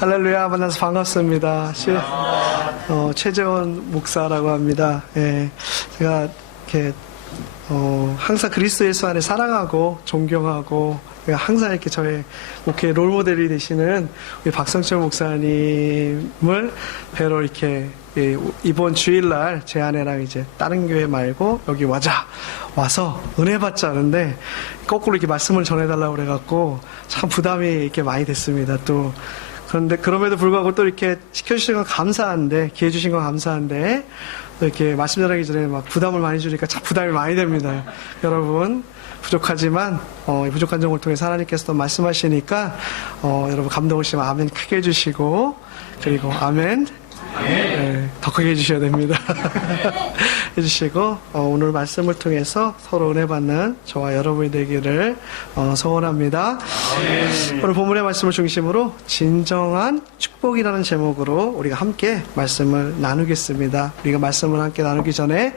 할렐루야, 만나서 반갑습니다. 최재원 목사라고 합니다. 예, 제가 이렇게 항상 그리스도 예수 안에 사랑하고 존경하고 항상 이렇게 저의 목회 롤모델이 되시는 우리 박성철 목사님을 뵈러 이렇게 이번 주일날 제 아내랑 이제 다른 교회 말고 여기 와서 은혜 받지 않은데 거꾸로 이렇게 말씀을 전해달라고 그래갖고 참 부담이 이렇게 많이 됐습니다. 또 그런데 그럼에도 불구하고 또 이렇게 시켜주신 건 감사한데, 기회 주신 건 감사한데 또 이렇게 말씀 전하기 전에 막 부담을 많이 주니까 참 부담이 많이 됩니다. 여러분 부족하지만 이 부족한 점을 통해서 하나님께서 또 말씀하시니까 여러분 감동을 주시면 아멘 크게 해주시고, 그리고 아멘 네, 더 크게 해주셔야 됩니다. 해주시고 오늘 말씀을 통해서 서로 은혜 받는 저와 여러분이 되기를 소원합니다. 오늘 본문의 말씀을 중심으로 진정한 축복이라는 제목으로 우리가 함께 말씀을 나누겠습니다. 우리가 말씀을 함께 나누기 전에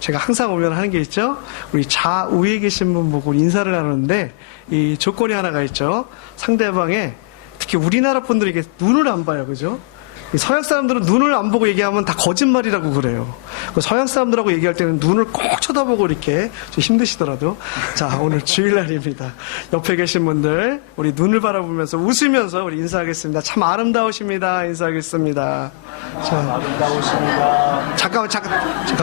제가 항상 오면 하는 게 있죠. 우리 좌우에 계신 분 보고 인사를 나누는데 이 조건이 하나가 있죠. 상대방의, 특히 우리나라 분들이 이게 눈을 안 봐요, 그죠? 서양 사람들은 눈을 안 보고 얘기하면 다 거짓말이라고 그래요. 서양 사람들하고 얘기할 때는 눈을 꼭 쳐다보고 이렇게 좀 힘드시더라도. 자, 오늘 주일날입니다. 옆에 계신 분들 우리 눈을 바라보면서 웃으면서 우리 인사하겠습니다. 참 아름다우십니다. 인사하겠습니다. 자, 아름다우십니다. 잠깐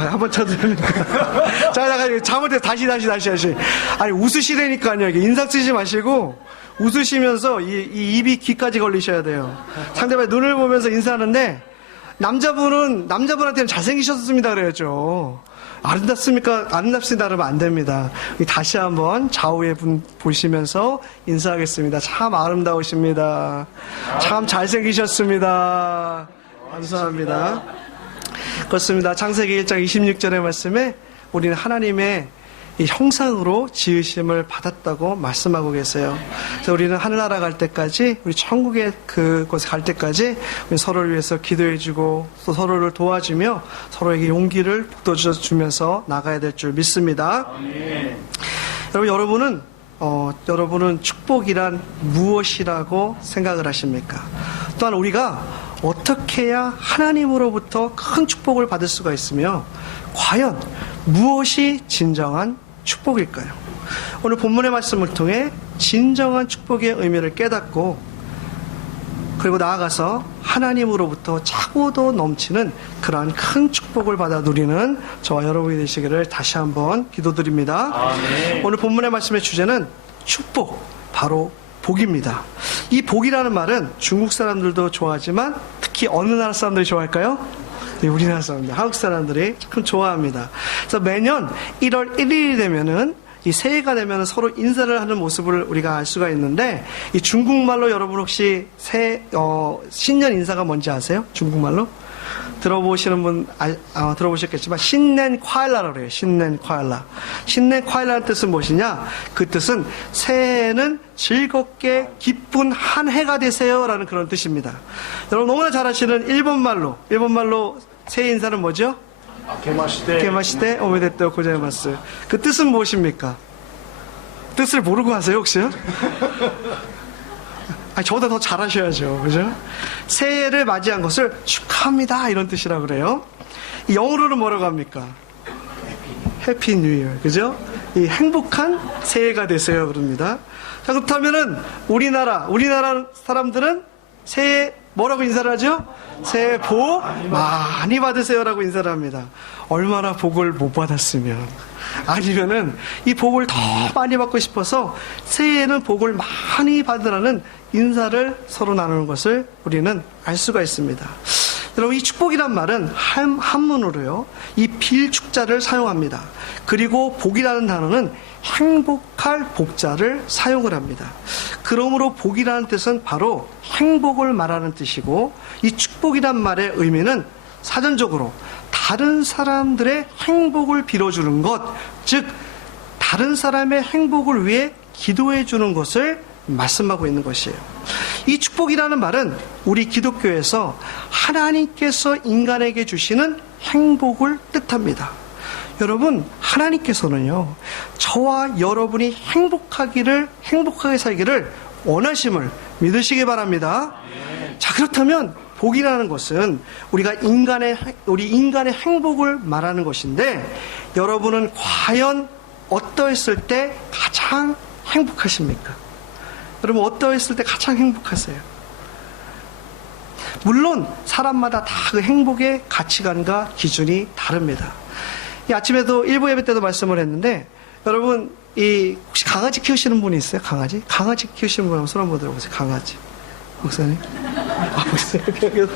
한번 쳐드립니까? 자, 잘못해서 다시. 아니 웃으시라니까요. 인상 쓰지 마시고 웃으시면서 이 입이 귀까지 걸리셔야 돼요. 상대방의 눈을 보면서 인사하는데 남자분한테는 잘생기셨습니다 그래야죠. 아름답습니까? 아름답습니다 그러면 안 됩니다. 다시 한번 좌우의 분 보시면서 인사하겠습니다. 참 아름다우십니다. 참 잘생기셨습니다. 감사합니다. 그렇습니다. 창세기 1장 26절의 말씀에 우리는 하나님의 이 형상으로 지으심을 받았다고 말씀하고 계세요. 그래서 우리는 하늘나라 갈 때까지, 우리 천국의 그곳에 갈 때까지 우리 서로를 위해서 기도해주고 또 서로를 도와주며 서로에게 용기를 북돋워주면서 나가야 될 줄 믿습니다. 아멘. 여러분은 축복이란 무엇이라고 생각을 하십니까? 또한 우리가 어떻게 해야 하나님으로부터 큰 축복을 받을 수가 있으며 과연 무엇이 진정한 축복일까요? 오늘 본문의 말씀을 통해 진정한 축복의 의미를 깨닫고, 그리고 나아가서 하나님으로부터 차고도 넘치는 그러한 큰 축복을 받아 누리는 저와 여러분이 되시기를 다시 한번 기도드립니다. 아멘. 오늘 본문의 말씀의 주제는 축복, 바로 복입니다. 이 복이라는 말은 중국 사람들도 좋아하지만 특히 어느 나라 사람들이 좋아할까요? 네, 우리나라 사람들, 한국 사람들이 참 좋아합니다. 그래서 매년 1월 1일이 되면은, 이 새해가 되면은 서로 인사를 하는 모습을 우리가 알 수가 있는데, 이 중국말로 여러분 혹시 신년 인사가 뭔지 아세요? 중국말로? 들어보시는 분, 들어보셨겠지만, 신년 콰일라라고 그래요. 신년 콰일라. 신년 콰일라는 뜻은 무엇이냐? 그 뜻은 새해는 즐겁게 기쁜 한 해가 되세요. 라는 그런 뜻입니다. 여러분 너무나 잘 아시는 일본말로 새해 인사는 뭐죠? 게마시테 오메데토 고자이마스. 그 뜻은 무엇입니까? 뜻을 모르고 하세요, 혹시요? 저보다 더 잘하셔야죠. 그죠? 새해를 맞이한 것을 축하합니다. 이런 뜻이라고 그래요. 영어로는 뭐라고 합니까? 해피 뉴 이어. 그죠? 이 행복한 새해가 되세요. 그럽니다. 자, 그렇다면은 우리나라 사람들은 새해 뭐라고 인사를 하죠? 새해 복 많이 받으세요라고 인사를 합니다. 얼마나 복을 못 받았으면, 아니면은 이 복을 더 많이 받고 싶어서 새해에는 복을 많이 받으라는 인사를 서로 나누는 것을 우리는 알 수가 있습니다. 여러분, 이 축복이란 말은 한문으로요, 이 빌축자를 사용합니다. 그리고 복이라는 단어는 행복할 복자를 사용을 합니다. 그러므로 복이라는 뜻은 바로 행복을 말하는 뜻이고, 이 축복이란 말의 의미는 사전적으로 다른 사람들의 행복을 빌어주는 것, 즉 다른 사람의 행복을 위해 기도해 주는 것을 말씀하고 있는 것이에요. 이 축복이라는 말은 우리 기독교에서 하나님께서 인간에게 주시는 행복을 뜻합니다. 여러분, 하나님께서는요, 저와 여러분이 행복하게 살기를 원하심을 믿으시기 바랍니다. 자, 그렇다면 복이라는 것은 우리 인간의 행복을 말하는 것인데, 여러분은 과연 어떠했을 때 가장 행복하십니까? 여러분, 어떠했을 때 가장 행복하세요? 물론 사람마다 다 그 행복의 가치관과 기준이 다릅니다. 이 아침에도 일부 예배 때도 말씀을 했는데, 여러분 혹시 강아지 키우시는 분이 있어요? 강아지 키우시는 분 한번 손 한번 들어보세요. 강아지 목사님? 목사님.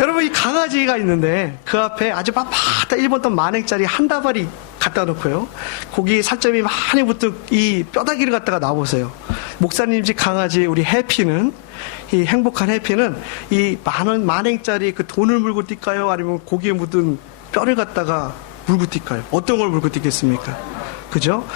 여러분, 이 강아지가 있는데 그 앞에 아주 빳빳한 1번 만행짜리 한 다발이 갖다 놓고요, 거기 살점이 많이 붙은 이 뼈다귀를 갖다가 놔보세요. 목사님 집 강아지 우리 해피는, 이 행복한 해피는 이 만행짜리 그 돈을 물고 뛸까요? 아니면 고기에 묻은 뼈를 갖다가 물고 뛸까요? 어떤 걸 물고 뛰겠습니까? 그죠?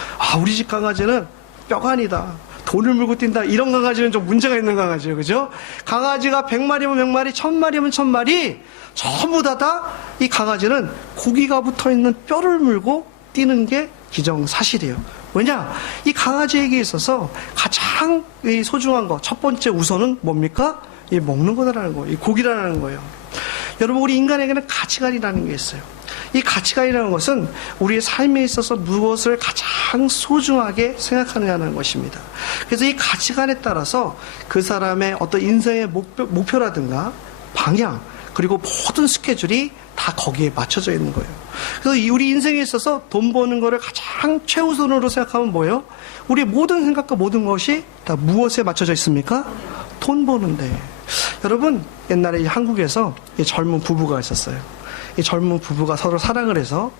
우리 집 강아지는 뼈가 아니다, 돈을 물고 뛴다, 이런 강아지는 좀 문제가 있는 강아지예요. 그죠? 강아지가 100마리면 100마리, 1000마리면 1000마리, 전부 다 이 강아지는 고기가 붙어있는 뼈를 물고 뛰는 게 기정사실이에요. 왜냐? 이 강아지에게 있어서 가장 소중한 거, 첫 번째 우선은 뭡니까? 이 먹는 거라는 거예요. 이 고기라는 거예요. 여러분, 우리 인간에게는 가치관이라는 게 있어요. 이 가치관이라는 것은 우리의 삶에 있어서 무엇을 가장 소중하게 생각하느냐는 것입니다. 그래서 이 가치관에 따라서 그 사람의 어떤 인생의 목표라든가 방향, 그리고 모든 스케줄이 다 거기에 맞춰져 있는 거예요. 그래서 우리 인생에 있어서 돈 버는 거를 가장 최우선으로 생각하면 뭐예요? 우리의 모든 생각과 모든 것이 다 무엇에 맞춰져 있습니까? 돈 버는데. 여러분, 옛날에 한국에서 젊은 부부가 있었어요. 이 젊은 부부가 서로 사랑을 해서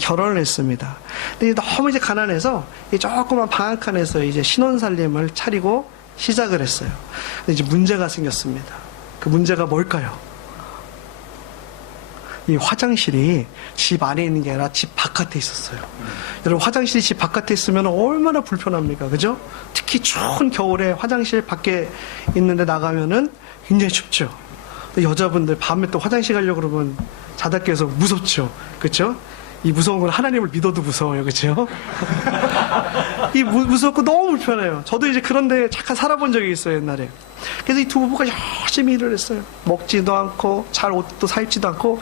결혼을 했습니다. 근데 너무 이제 가난해서 이 조그만 방 한 칸에서 이제 신혼살림을 차리고 시작을 했어요. 근데 이제 문제가 생겼습니다. 그 문제가 뭘까요? 이 화장실이 집 안에 있는 게 아니라 집 바깥에 있었어요. 여러분, 화장실이 집 바깥에 있으면 얼마나 불편합니까? 그죠? 특히 추운 겨울에 화장실 밖에 있는데 나가면은 굉장히 춥죠. 여자분들 밤에 또 화장실 가려고 그러면 자다 깨서 무섭죠. 그렇죠? 이 무서운 건 하나님을 믿어도 무서워요. 그렇죠? 이 무섭고 너무 불편해요. 저도 이제 그런데 잠깐 살아본 적이 있어요, 옛날에. 그래서 이 두 부부가 열심히 일을 했어요. 먹지도 않고 잘 옷도 사 입지도 않고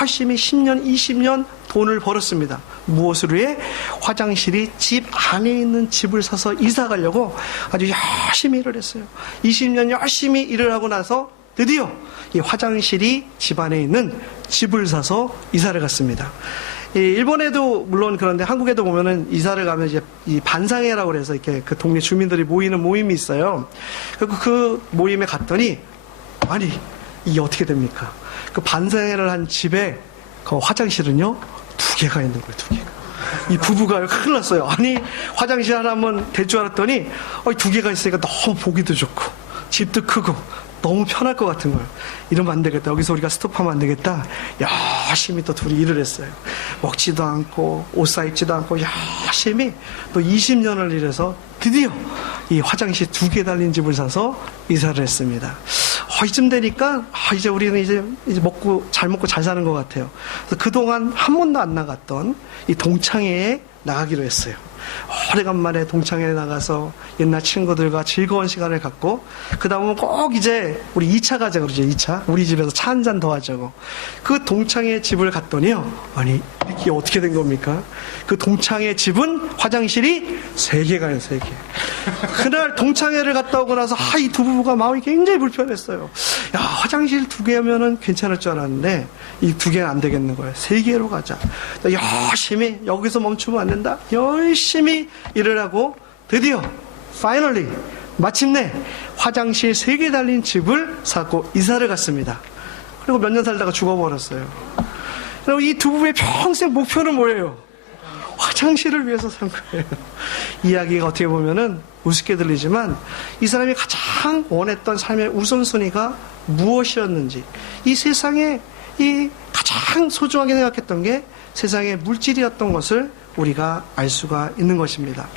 열심히 10년, 20년 돈을 벌었습니다. 무엇을 위해? 화장실이 집 안에 있는 집을 사서 이사 가려고 아주 열심히 일을 했어요. 20년 열심히 일을 하고 나서 드디어 이 화장실이 집 안에 있는 집을 사서 이사를 갔습니다. 일본에도 물론 그런데 한국에도 보면은 이사를 가면 이제 이 반상회라고 그래서 이렇게 그 동네 주민들이 모이는 모임이 있어요. 그리고 그 모임에 갔더니, 아니, 이게 어떻게 됩니까? 그 반상회를 한 집에 그 화장실은요, 2개가 있는 거예요, 2개가. 이 부부가 큰일 났어요. 아니, 화장실 하나면 될 줄 알았더니 2개가 있으니까 너무 보기도 좋고 집도 크고 너무 편할 것 같은 거예요. 이러면 안 되겠다. 여기서 우리가 스톱하면 안 되겠다. 열심히 또 둘이 일을 했어요. 먹지도 않고 옷 사입지도 않고 열심히 또 20년을 일해서 드디어 이 화장실 2개 달린 집을 사서 이사를 했습니다. 이쯤 되니까 이제 우리는 이제 먹고 잘 사는 것 같아요. 그래서 그동안 한 번도 안 나갔던 이 동창회에 나가기로 했어요. 오래간만에 동창회에 나가서 옛날 친구들과 즐거운 시간을 갖고, 그 다음은 꼭 이제 우리 2차 가자 그러죠. 2차 우리 집에서 차 한 잔 더 하자고. 그 동창회 집을 갔더니요, 아니 이게 어떻게 된 겁니까? 그 동창회 집은 화장실이 3개가요. 3개. 그날 동창회를 갔다 오고 나서 이 두 부부가 마음이 굉장히 불편했어요. 야, 화장실 2개면은 괜찮을 줄 알았는데 이 2개는 안 되겠는 거예요. 3개로 가자. 열심히, 여기서 멈추면 안 된다, 열심히 일을 하고 드디어 finally 마침내 화장실 3개 달린 집을 사고 이사를 갔습니다. 그리고 몇 년 살다가 죽어버렸어요. 그리고 이 두 부부의 평생 목표는 뭐예요? 화장실을 위해서 산 거예요. 이야기가 어떻게 보면은 우습게 들리지만 이 사람이 가장 원했던 삶의 우선순위가 무엇이었는지, 이 세상에 이 가장 소중하게 생각했던 게 세상의 물질이었던 것을 우리가 알 수가 있는 것입니다.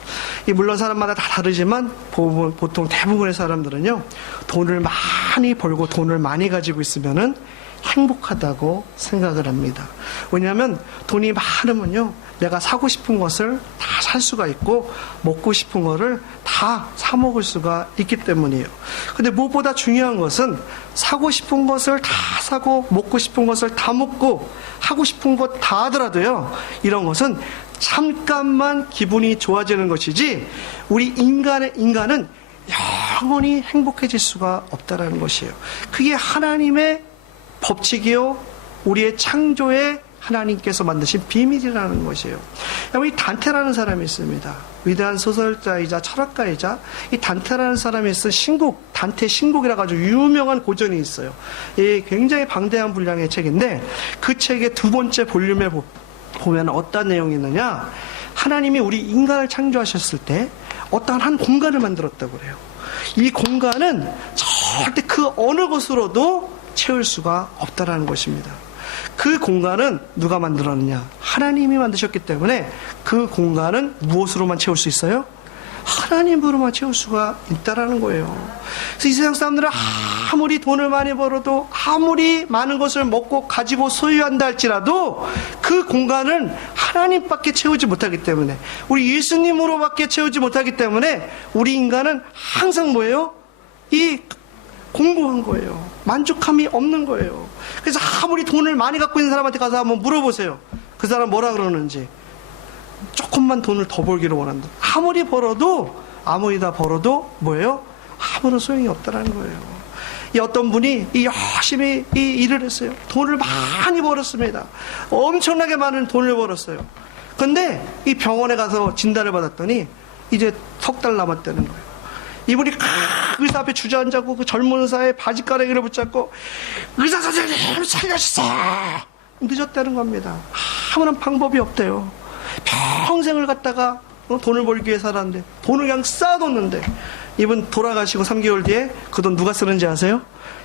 물론 사람마다 다 다르지만 보통 대부분의 사람들은요, 돈을 많이 벌고 돈을 많이 가지고 있으면은 행복하다고 생각을 합니다. 왜냐하면 돈이 많으면요, 내가 사고 싶은 것을 다 살 수가 있고 먹고 싶은 거를 다 사 먹을 수가 있기 때문이에요. 근데 무엇보다 중요한 것은 사고 싶은 것을 다 사고 먹고 싶은 것을 다 먹고 하고 싶은 것 다 하더라도요, 이런 것은 잠깐만 기분이 좋아지는 것이지 우리 인간은 영원히 행복해질 수가 없다라는 것이에요. 그게 하나님의 법칙이요, 우리의 창조의 하나님께서 만드신 비밀이라는 것이에요. 이 단테라는 사람이 있습니다. 위대한 소설자이자 철학가이자 이 단테라는 사람이 쓴 신곡, 단테 신곡이라고 아주 유명한 고전이 있어요. 이 굉장히 방대한 분량의 책인데 그 책의 두 번째 볼륨에 보면 어떤 내용이 있느냐, 하나님이 우리 인간을 창조하셨을 때 어떠한 한 공간을 만들었다고 그래요. 이 공간은 절대 그 어느 것으로도 채울 수가 없다라는 것입니다. 그 공간은 누가 만들었느냐? 하나님이 만드셨기 때문에 그 공간은 무엇으로만 채울 수 있어요? 하나님으로만 채울 수가 있다라는 거예요. 그래서 이 세상 사람들은 아무리 돈을 많이 벌어도, 아무리 많은 것을 먹고 가지고 소유한다 할지라도 그 공간은 하나님밖에 채우지 못하기 때문에, 우리 예수님으로밖에 채우지 못하기 때문에 우리 인간은 항상 뭐예요? 공고한 거예요. 만족함이 없는 거예요. 그래서 아무리 돈을 많이 갖고 있는 사람한테 가서 한번 물어보세요. 그 사람 뭐라 그러는지. 조금만 돈을 더 벌기를 원한다. 아무리 다 벌어도 뭐예요? 아무런 소용이 없다라는 거예요. 이 어떤 분이 열심히 일을 했어요. 돈을 많이 벌었습니다. 엄청나게 많은 돈을 벌었어요. 근데 이 병원에 가서 진단을 받았더니 이제 석 달 남았다는 거예요. 이분이 의사 앞에 주저앉고 그 젊은 의사의 바지가랑이를 붙잡고, 의사 선생님 살려주세요, 늦었다는 겁니다. 아무런 방법이 없대요. 평생을 갖다가 돈을 벌기 위해 살았는데, 돈을 그냥 쌓아뒀는데, 이분 돌아가시고 3개월 뒤에 그 돈 누가 쓰는지 아세요?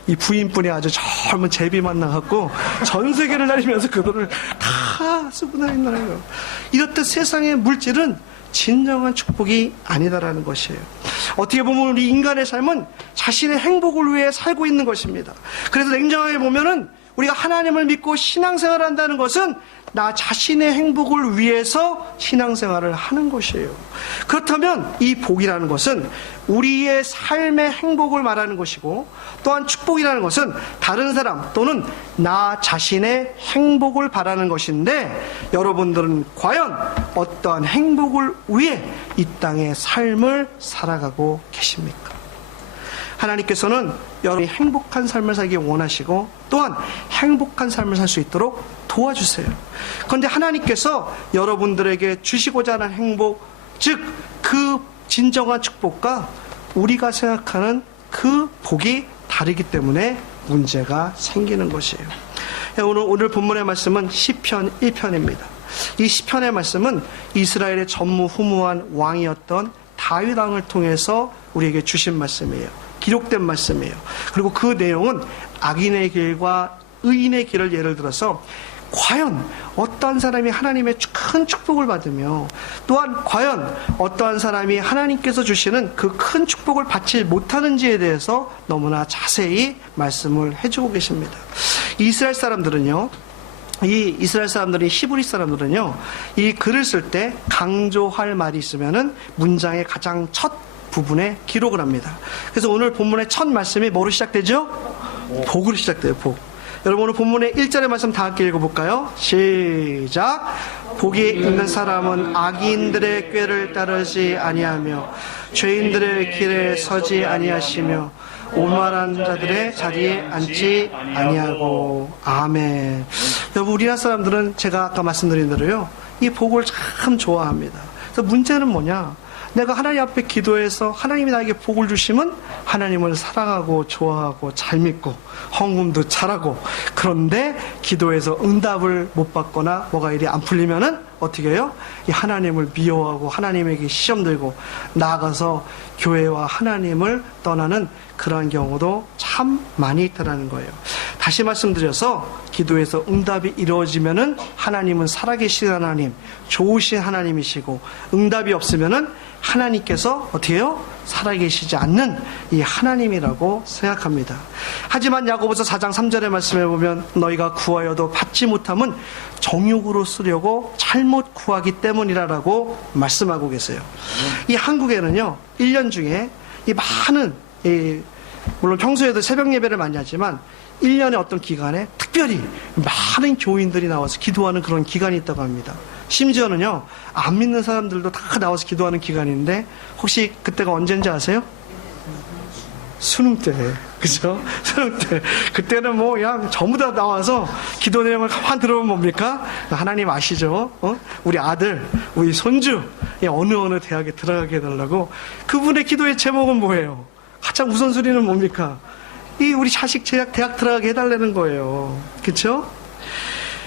이 부인분이 아주 젊은 제비 만나갖고 전 세계를 다니면서 그 돈을 다 쓰고 다닌다는 거예요. 이렇듯 세상의 물질은 진정한 축복이 아니다라는 것이에요. 어떻게 보면 우리 인간의 삶은 자신의 행복을 위해 살고 있는 것입니다. 그래서 냉정하게 보면은 우리가 하나님을 믿고 신앙생활을 한다는 것은 나 자신의 행복을 위해서 신앙생활을 하는 것이에요. 그렇다면 이 복이라는 것은 우리의 삶의 행복을 말하는 것이고, 또한 축복이라는 것은 다른 사람 또는 나 자신의 행복을 바라는 것인데, 여러분들은 과연 어떠한 행복을 위해 이 땅의 삶을 살아가고 계십니까? 하나님께서는 여러분이 행복한 삶을 살기 원하시고, 또한 행복한 삶을 살 수 있도록 도와주세요. 그런데 하나님께서 여러분들에게 주시고자 하는 행복, 즉 그 진정한 축복과 우리가 생각하는 그 복이 다르기 때문에 문제가 생기는 것이에요. 오늘 본문의 말씀은 시편 1편입니다. 이 시편의 말씀은 이스라엘의 전무후무한 왕이었던 다윗 왕을 통해서 우리에게 주신 말씀이에요. 기록된 말씀이에요. 그리고 그 내용은 악인의 길과 의인의 길을 예를 들어서 과연 어떠한 사람이 하나님의 큰 축복을 받으며, 또한 과연 어떠한 사람이 하나님께서 주시는 그 큰 축복을 받지 못하는지에 대해서 너무나 자세히 말씀을 해주고 계십니다. 이스라엘 사람들이 히브리 사람들은요, 이 글을 쓸 때 강조할 말이 있으면은 문장의 가장 첫 부분에 기록을 합니다. 그래서 오늘 본문의 첫 말씀이 뭐로 시작되죠? 복으로 시작돼요. 복. 여러분, 오늘 본문의 1절의 말씀 다 함께 읽어볼까요? 시작. 복이 있는 사람은 악인들의 꾀를 따르지 아니하며 죄인들의 길에 서지 아니하시며 오만한 자들의 자리에 앉지 아니하고. 아멘. 여러분, 우리나라 사람들은 제가 아까 말씀드린 대로요, 이 복을 참 좋아합니다. 그래서 문제는 뭐냐? 내가 하나님 앞에 기도해서 하나님이 나에게 복을 주시면 하나님을 사랑하고 좋아하고 잘 믿고 헌금도 잘하고, 그런데 기도해서 응답을 못 받거나 뭐가 이리 안 풀리면은 어떻게 해요? 이 하나님을 미워하고 하나님에게 시험 들고 나아가서 교회와 하나님을 떠나는 그러한 경우도 참 많이 있다는 거예요. 다시 말씀드려서 기도에서 응답이 이루어지면은 하나님은 살아계신 하나님, 좋으신 하나님이시고, 응답이 없으면은 하나님께서 어떻게 해요? 살아계시지 않는 이 하나님이라고 생각합니다. 하지만 야고보서 4장 3절의 말씀에 보면 너희가 구하여도 받지 못함은 정욕으로 쓰려고 잘못 구하기 때문이라고 말씀하고 계세요. 이 한국에는요, 1년 중에 이 많은, 물론 평소에도 새벽 예배를 많이 하지만 1년의 어떤 기간에 특별히 많은 교인들이 나와서 기도하는 그런 기간이 있다고 합니다. 심지어는요, 안 믿는 사람들도 다 나와서 기도하는 기간인데, 혹시 그때가 언제인지 아세요? 수능 때, 그죠? 수능 때. 그때는 뭐 그냥 전부 다 나와서 기도 내용을 가만 들어보면 뭡니까? 하나님 아시죠? 우리 아들, 우리 손주, 어느 대학에 들어가게 해달라고. 그분의 기도의 제목은 뭐예요? 가장 우선순위는 뭡니까? 우리 자식 대학 들어가게 해달라는 거예요. 그쵸?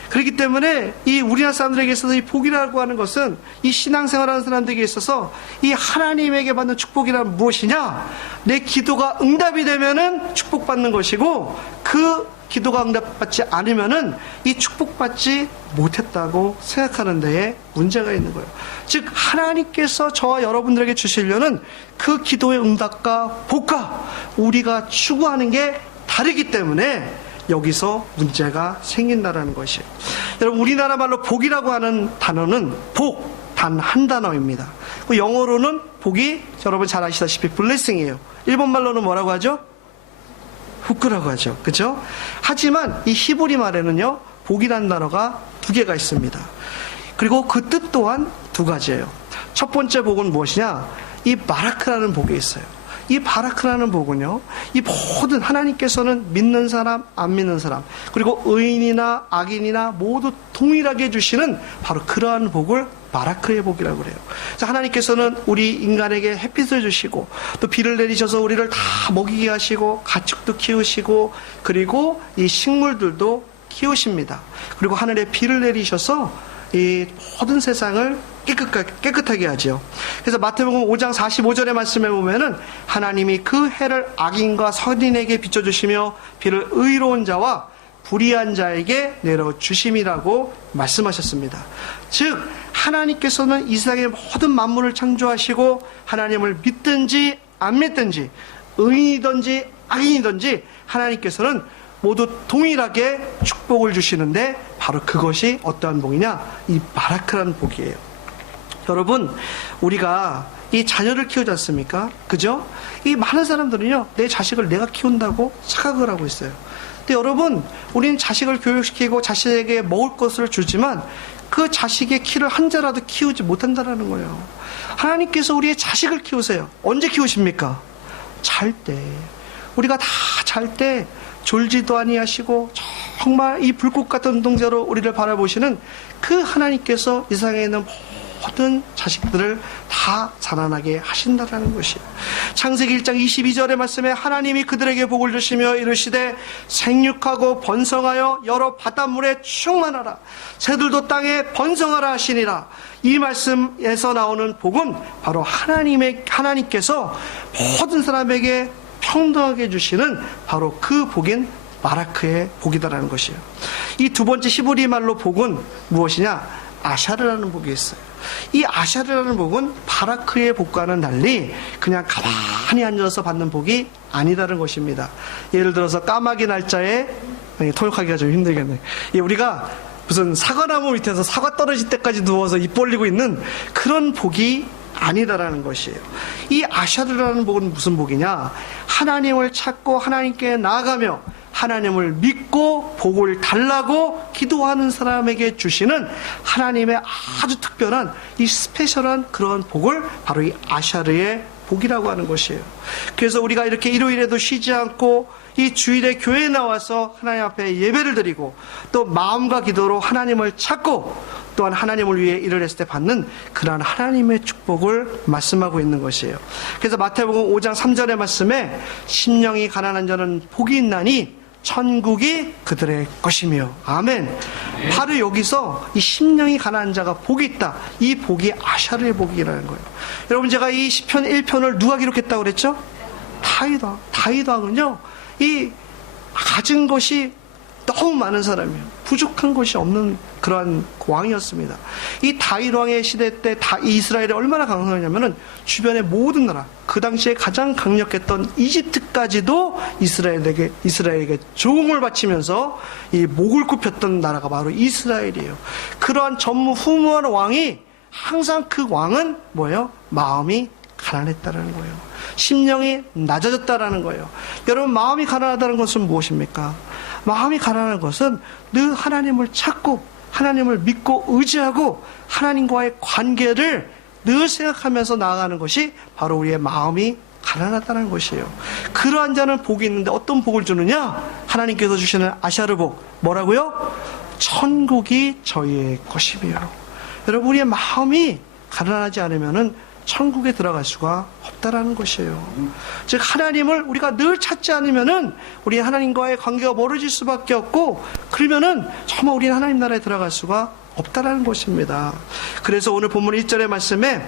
그렇기 때문에 이 우리나라 사람들에게 있어서 이 복이라고 하는 것은 이 신앙생활하는 사람들에게 있어서 이 하나님에게 받는 축복이란 무엇이냐? 내 기도가 응답이 되면은 축복받는 것이고, 그 기도가 응답받지 않으면은 이 축복받지 못했다고 생각하는 데에 문제가 있는 거예요. 즉 하나님께서 저와 여러분들에게 주시려는 그 기도의 응답과 복과 우리가 추구하는 게 다르기 때문에 여기서 문제가 생긴다라는 것이에요. 여러분, 우리나라 말로 복이라고 하는 단어는 복, 단 한 단어입니다. 영어로는 복이 여러분 잘 아시다시피 blessing이에요. 일본 말로는 뭐라고 하죠? 후크라고 하죠. 그죠? 하지만 이 히브리 말에는요, 복이라는 단어가 두 개가 있습니다. 그리고 그 뜻 또한 두 가지예요. 첫 번째 복은 무엇이냐? 이 바라크라는 복이 있어요. 이 바라크라는 복은요, 이 모든 하나님께서는 믿는 사람, 안 믿는 사람, 그리고 의인이나 악인이나 모두 동일하게 주시는 바로 그러한 복을 바라크의 복이라고 그래요. 그래서 하나님께서는 우리 인간에게 햇빛을 주시고, 또 비를 내리셔서 우리를 다 먹이게 하시고, 가축도 키우시고, 그리고 이 식물들도 키우십니다. 그리고 하늘에 비를 내리셔서 이 모든 세상을 깨끗하게 하죠. 그래서 마태복음 5장 45절의 말씀에 보면은 하나님이 그 해를 악인과 선인에게 비춰주시며 비를 의로운 자와 불의한 자에게 내려주심이라고 말씀하셨습니다. 즉 하나님께서는 이 세상의 모든 만물을 창조하시고, 하나님을 믿든지 안 믿든지, 의인이든지 악인이든지 하나님께서는 모두 동일하게 축복을 주시는데, 바로 그것이 어떠한 복이냐? 이 바라크라는 복이에요. 여러분, 우리가 이 자녀를 키우지 않습니까? 그죠? 이 많은 사람들은요, 내 자식을 내가 키운다고 착각을 하고 있어요. 근데 여러분, 우리는 자식을 교육시키고 자식에게 먹을 것을 주지만 그 자식의 키를 한 자라도 키우지 못한다는 거예요. 하나님께서 우리의 자식을 키우세요. 언제 키우십니까? 잘 때. 우리가 다 잘 때 졸지도 아니하시고 정말 이 불꽃 같은 눈동자로 우리를 바라보시는 그 하나님께서 이 세상에 있는 모든 자식들을 다 자라나게 하신다라는 것이에요. 창세기 1장 22절의 말씀에 하나님이 그들에게 복을 주시며 이르시되 생육하고 번성하여 여러 바닷물에 충만하라, 새들도 땅에 번성하라 하시니라. 이 말씀에서 나오는 복은 바로 하나님께서 모든 사람에게 평등하게 주시는 바로 그 복인 바라크의 복이다라는 것이에요. 이 두 번째 히브리 말로 복은 무엇이냐? 아샤르라는 복이 있어요. 이 아샤르라는 복은 바라크의 복과는 달리 그냥 가만히 앉아서 받는 복이 아니다는 것입니다. 예를 들어서 까마귀 날짜에, 통역하기가 좀 힘들겠네. 우리가 무슨 사과나무 밑에서 사과 떨어질 때까지 누워서 입 벌리고 있는 그런 복이 아니다라는 것이에요. 이 아샤르라는 복은 무슨 복이냐? 하나님을 찾고 하나님께 나아가며 하나님을 믿고 복을 달라고 기도하는 사람에게 주시는 하나님의 아주 특별한 이 스페셜한 그런 복을 바로 이 아샤르의 복이라고 하는 것이에요. 그래서 우리가 이렇게 일요일에도 쉬지 않고 이 주일에 교회에 나와서 하나님 앞에 예배를 드리고, 또 마음과 기도로 하나님을 찾고, 또한 하나님을 위해 일을 했을 때 받는 그러한 하나님의 축복을 말씀하고 있는 것이에요. 그래서 마태복음 5장 3절의 말씀에 심령이 가난한 자는 복이 있나니 천국이 그들의 것이며, 아멘. 바로 여기서 이 심령이 가난한 자가 복이 있다, 이 복이 아샤르의 복이라는 거예요. 여러분, 제가 이 시편 1편을 누가 기록했다고 그랬죠? 다윗왕. 다윗왕은요, 이 가진 것이 너무 많은 사람이에요. 부족한 것이 없는 그러한 왕이었습니다. 이 다윗 왕의 시대 때 이스라엘이 얼마나 강성했냐면은 주변의 모든 나라, 그 당시에 가장 강력했던 이집트까지도 이스라엘에게 종을 바치면서 이 목을 굽혔던 나라가 바로 이스라엘이에요. 그러한 전무후무한 왕이 항상 그 왕은 뭐예요? 마음이 가난했다라는 거예요. 심령이 낮아졌다라는 거예요. 여러분, 마음이 가난하다는 것은 무엇입니까? 마음이 가난한 것은 늘 하나님을 찾고 하나님을 믿고 의지하고 하나님과의 관계를 늘 생각하면서 나아가는 것이 바로 우리의 마음이 가난하다는 것이에요. 그러한 자는 복이 있는데 어떤 복을 주느냐? 하나님께서 주시는 아샤르 복. 뭐라고요? 천국이 저희의 것이며. 여러분, 우리의 마음이 가난하지 않으면은 천국에 들어갈 수가 없다라는 것이에요. 즉, 하나님을 우리가 늘 찾지 않으면은 우리 하나님과의 관계가 멀어질 수밖에 없고, 그러면은 정말 우리는 하나님 나라에 들어갈 수가 없다라는 것입니다. 그래서 오늘 본문 1절의 말씀에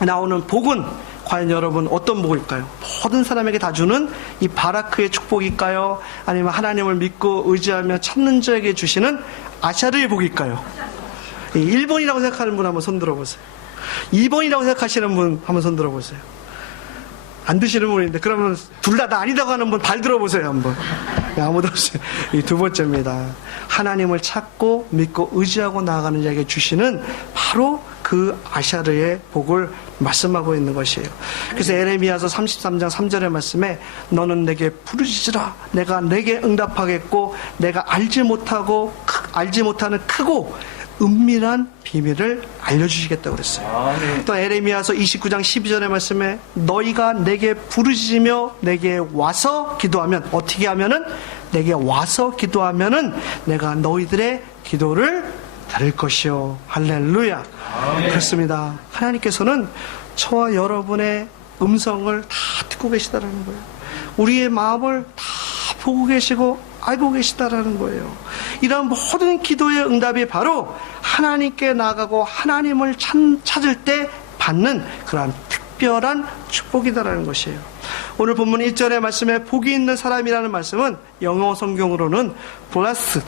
나오는 복은 과연 여러분 어떤 복일까요? 모든 사람에게 다 주는 이 바라크의 축복일까요? 아니면 하나님을 믿고 의지하며 찾는 자에게 주시는 아샤르의 복일까요? 1번이라고 생각하는 분 한번 손 들어보세요. 2번이라고 생각하시는 분 한번 손 들어보세요. 안 드시는 분인데, 그러면 둘 다 아니다고 하는 분 발 들어보세요, 한번. 아무도 없어요. 이 두 번째입니다. 하나님을 찾고 믿고 의지하고 나아가는 자에게 주시는 바로 그 아샤르의 복을 말씀하고 있는 것이에요. 그래서 에레미야서 33장 3절의 말씀에 너는 내게 부르짖으라. 내가 내게 응답하겠고 내가 알지 못하는 크고 은밀한 비밀을 알려주시겠다고 그랬어요. 또 에레미야서 29장 12절의 말씀에 너희가 내게 부르짖으며 내게 와서 기도하면, 어떻게 하면은 내게 와서 기도하면은 내가 너희들의 기도를 들을 것이요. 할렐루야. 그렇습니다. 하나님께서는 저와 여러분의 음성을 다 듣고 계시다라는 거예요. 우리의 마음을 다 보고 계시고 알고 계시다라는 거예요. 이런 모든 기도의 응답이 바로 하나님께 나아가고 하나님을 찾을 때 받는 그러한 특별한 축복이다라는 것이에요. 오늘 본문 1절의 말씀에 복이 있는 사람이라는 말씀은 영어 성경으로는 blessed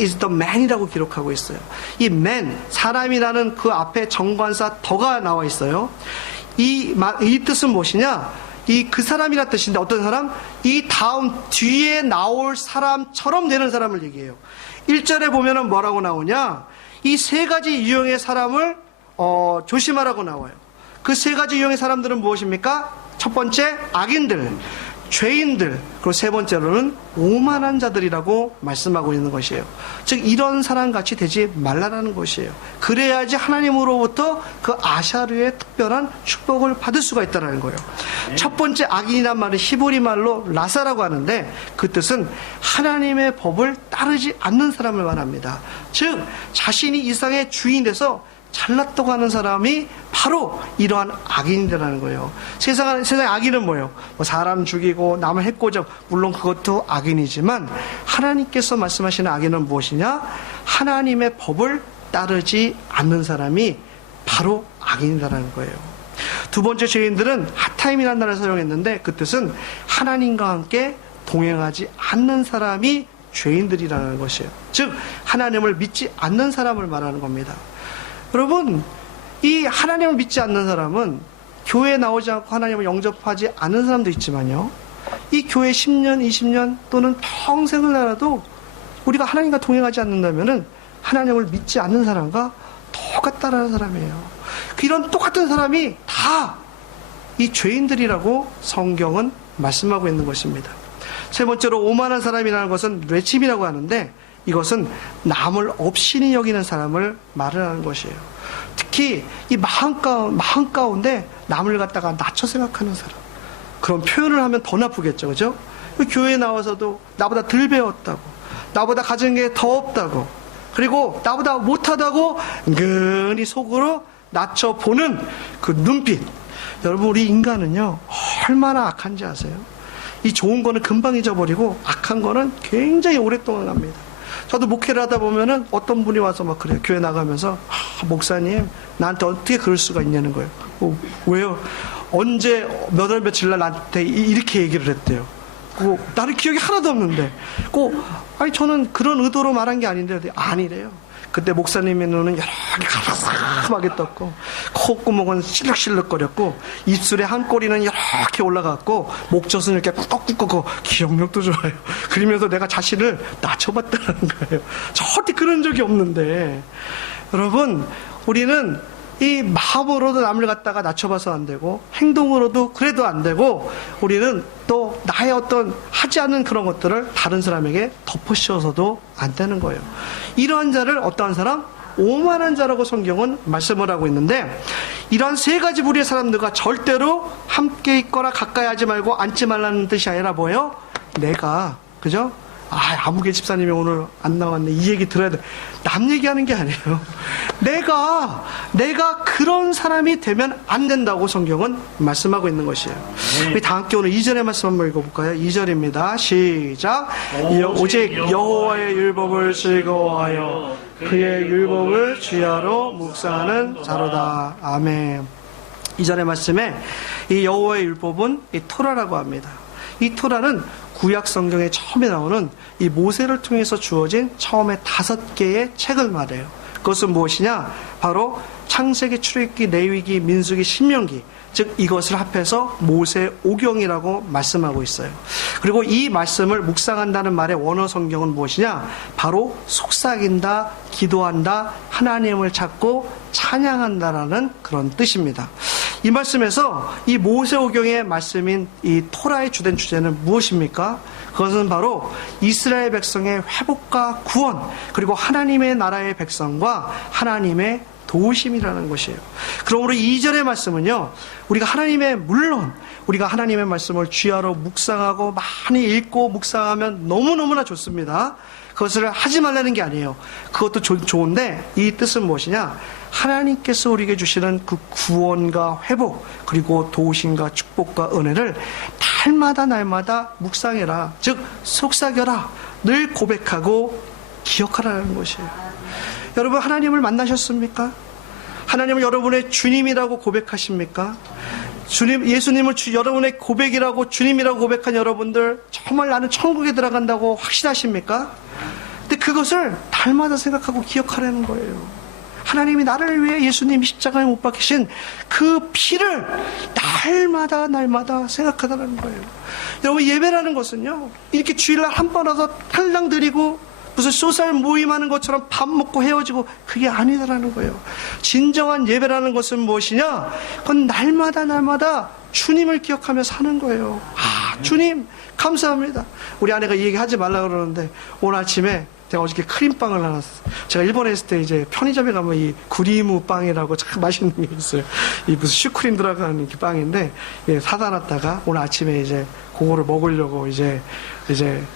is the man이라고 기록하고 있어요. 이 man, 사람이라는 그 앞에 정관사 더가 나와 있어요. 이 뜻은 무엇이냐? 그 사람이란 뜻인데, 어떤 사람? 이 다음 뒤에 나올 사람처럼 되는 사람을 얘기해요. 1절에 보면은 뭐라고 나오냐? 이 세 가지 유형의 사람을 조심하라고 나와요. 그 세 가지 유형의 사람들은 무엇입니까? 첫 번째, 악인들, 죄인들, 그리고 세 번째로는 오만한 자들이라고 말씀하고 있는 것이에요. 즉, 이런 사람같이 되지 말라라는 것이에요. 그래야지 하나님으로부터 그 아샤르의 특별한 축복을 받을 수가 있다는 거예요. 첫 번째 악인이란 말은 히브리 말로 라사라고 하는데, 그 뜻은 하나님의 법을 따르지 않는 사람을 말합니다. 즉, 자신이 이 세상의 주인이 돼서 잘났다고 하는 사람이 바로 이러한 악인이라는 거예요. 세상의 악인은 뭐예요? 사람 죽이고 남을 해코지, 물론 그것도 악인이지만 하나님께서 말씀하시는 악인은 무엇이냐? 하나님의 법을 따르지 않는 사람이 바로 악인이라는 거예요. 두 번째, 죄인들은 하타임이라는 단어를 사용했는데, 그 뜻은 하나님과 함께 동행하지 않는 사람이 죄인들이라는 것이에요. 즉, 하나님을 믿지 않는 사람을 말하는 겁니다. 여러분, 이 하나님을 믿지 않는 사람은 교회에 나오지 않고 하나님을 영접하지 않는 사람도 있지만요, 이 교회 10년, 20년 또는 평생을 살아도 우리가 하나님과 동행하지 않는다면은 하나님을 믿지 않는 사람과 똑같다라는 사람이에요. 이런 똑같은 사람이 다 이 죄인들이라고 성경은 말씀하고 있는 것입니다. 세 번째로, 오만한 사람이라는 것은 뇌침이라고 하는데, 이것은 남을 업신이 여기는 사람을 말을 하는 것이에요. 특히 이 마음 가운데 남을 갖다가 낮춰 생각하는 사람, 그런 표현을 하면 더 나쁘겠죠, 그죠? 교회에 나와서도 나보다 덜 배웠다고, 나보다 가진 게 더 없다고, 그리고 나보다 못하다고 은근히 속으로 낮춰보는 그 눈빛. 여러분, 우리 인간은요 얼마나 악한지 아세요? 이 좋은 거는 금방 잊어버리고 악한 거는 굉장히 오랫동안 갑니다. 저도 목회를 하다 보면은 어떤 분이 와서 막 그래요. 교회 나가면서, 목사님, 나한테 어떻게 그럴 수가 있냐는 거예요. 왜요? 언제 몇 월 며칠 날 나한테 이렇게 얘기를 했대요. 나를 기억이 하나도 없는데 아니 저는 그런 의도로 말한 게 아닌데 아니래요. 그때 목사님의 눈은 여러 개 가라사하게 떴고 콧구멍은 실룩실룩거렸고 입술에 한 꼬리는 이렇게 올라갔고 목젖은 이렇게 꾹꾹꾹 기억력도 좋아요. 그러면서 내가 자신을 낮춰봤다는 거예요. 절대 그런 적이 없는데 여러분 우리는 이 마음으로도 남을 갖다가 낮춰봐서 안 되고 행동으로도 그래도 안 되고 우리는 또 나의 어떤 하지 않는 그런 것들을 다른 사람에게 덮어씌워서도 안 되는 거예요. 이러한 자를 어떠한 사람? 오만한 자라고 성경은 말씀을 하고 있는데 이러한 세 가지 부류의 사람들과 절대로 함께 있거나 가까이 하지 말고 앉지 말라는 뜻이 아니라 뭐예요? 내가 그죠? 아무개 집사님이 오늘 안 나왔네. 이 얘기 들어야 돼. 남 얘기하는 게 아니에요. 내가 그런 사람이 되면 안 된다고 성경은 말씀하고 있는 것이에요. 우리 다 함께 오늘 2절의 말씀 한번 읽어볼까요? 2절입니다. 시작. 오직 여호와의 율법을 즐거워하여 그의 율법을 주야로 묵상하는 자로다. 아멘. 2절의 말씀에 이 여호와의 율법은 이 토라라고 합니다. 이 토라는 구약 성경에 처음에 나오는 이 모세를 통해서 주어진 처음에 5개의 책을 말해요. 그것은 무엇이냐? 바로 창세기, 출애굽기, 레위기, 민수기, 신명기, 즉 이것을 합해서 모세오경이라고 말씀하고 있어요. 그리고 이 말씀을 묵상한다는 말의 원어 성경은 무엇이냐? 바로 속삭인다, 기도한다, 하나님을 찾고 찬양한다라는 그런 뜻입니다. 이 말씀에서 이 모세오경의 말씀인 이 토라의 주된 주제는 무엇입니까? 그것은 바로 이스라엘 백성의 회복과 구원, 그리고 하나님의 나라의 백성과 하나님의 도우심이라는 것이에요. 그러므로 2절의 말씀은요, 물론 우리가 하나님의 말씀을 주야로 묵상하고 많이 읽고 묵상하면 너무너무나 좋습니다. 그것을 하지 말라는 게 아니에요. 그것도 좋은데 이 뜻은 무엇이냐? 하나님께서 우리에게 주시는 그 구원과 회복, 그리고 도우심과 축복과 은혜를 날마다 묵상해라. 즉 속삭여라. 늘 고백하고 기억하라는 것이에요. 여러분 하나님을 만나셨습니까? 하나님을 여러분의 주님이라고 고백하십니까? 예수님을 여러분의 고백이라고 주님이라고 고백한 여러분들 정말 나는 천국에 들어간다고 확신하십니까? 근데 그것을 날마다 생각하고 기억하라는 거예요. 하나님이 나를 위해 예수님이 십자가에 못 박히신 그 피를 날마다 생각하다는 거예요. 여러분 예배라는 것은요, 이렇게 주일날 한 번 와서 탈랑 드리고 무슨 소설 모임하는 것처럼 밥 먹고 헤어지고 그게 아니다라는 거예요. 진정한 예배라는 것은 무엇이냐? 그건 날마다 주님을 기억하며 사는 거예요. 주님 감사합니다. 우리 아내가 이 얘기 하지 말라 그러는데 오늘 아침에 제가 어저께 크림빵을 나눴어요. 제가 일본에 있을 때 이제 편의점에 가면 이 구리무 빵이라고 참 맛있는 게 있어요. 이 무슨 슈크림 들어가는 이렇게 빵인데 사다 놨다가 오늘 아침에 이제 그거를 먹으려고 이제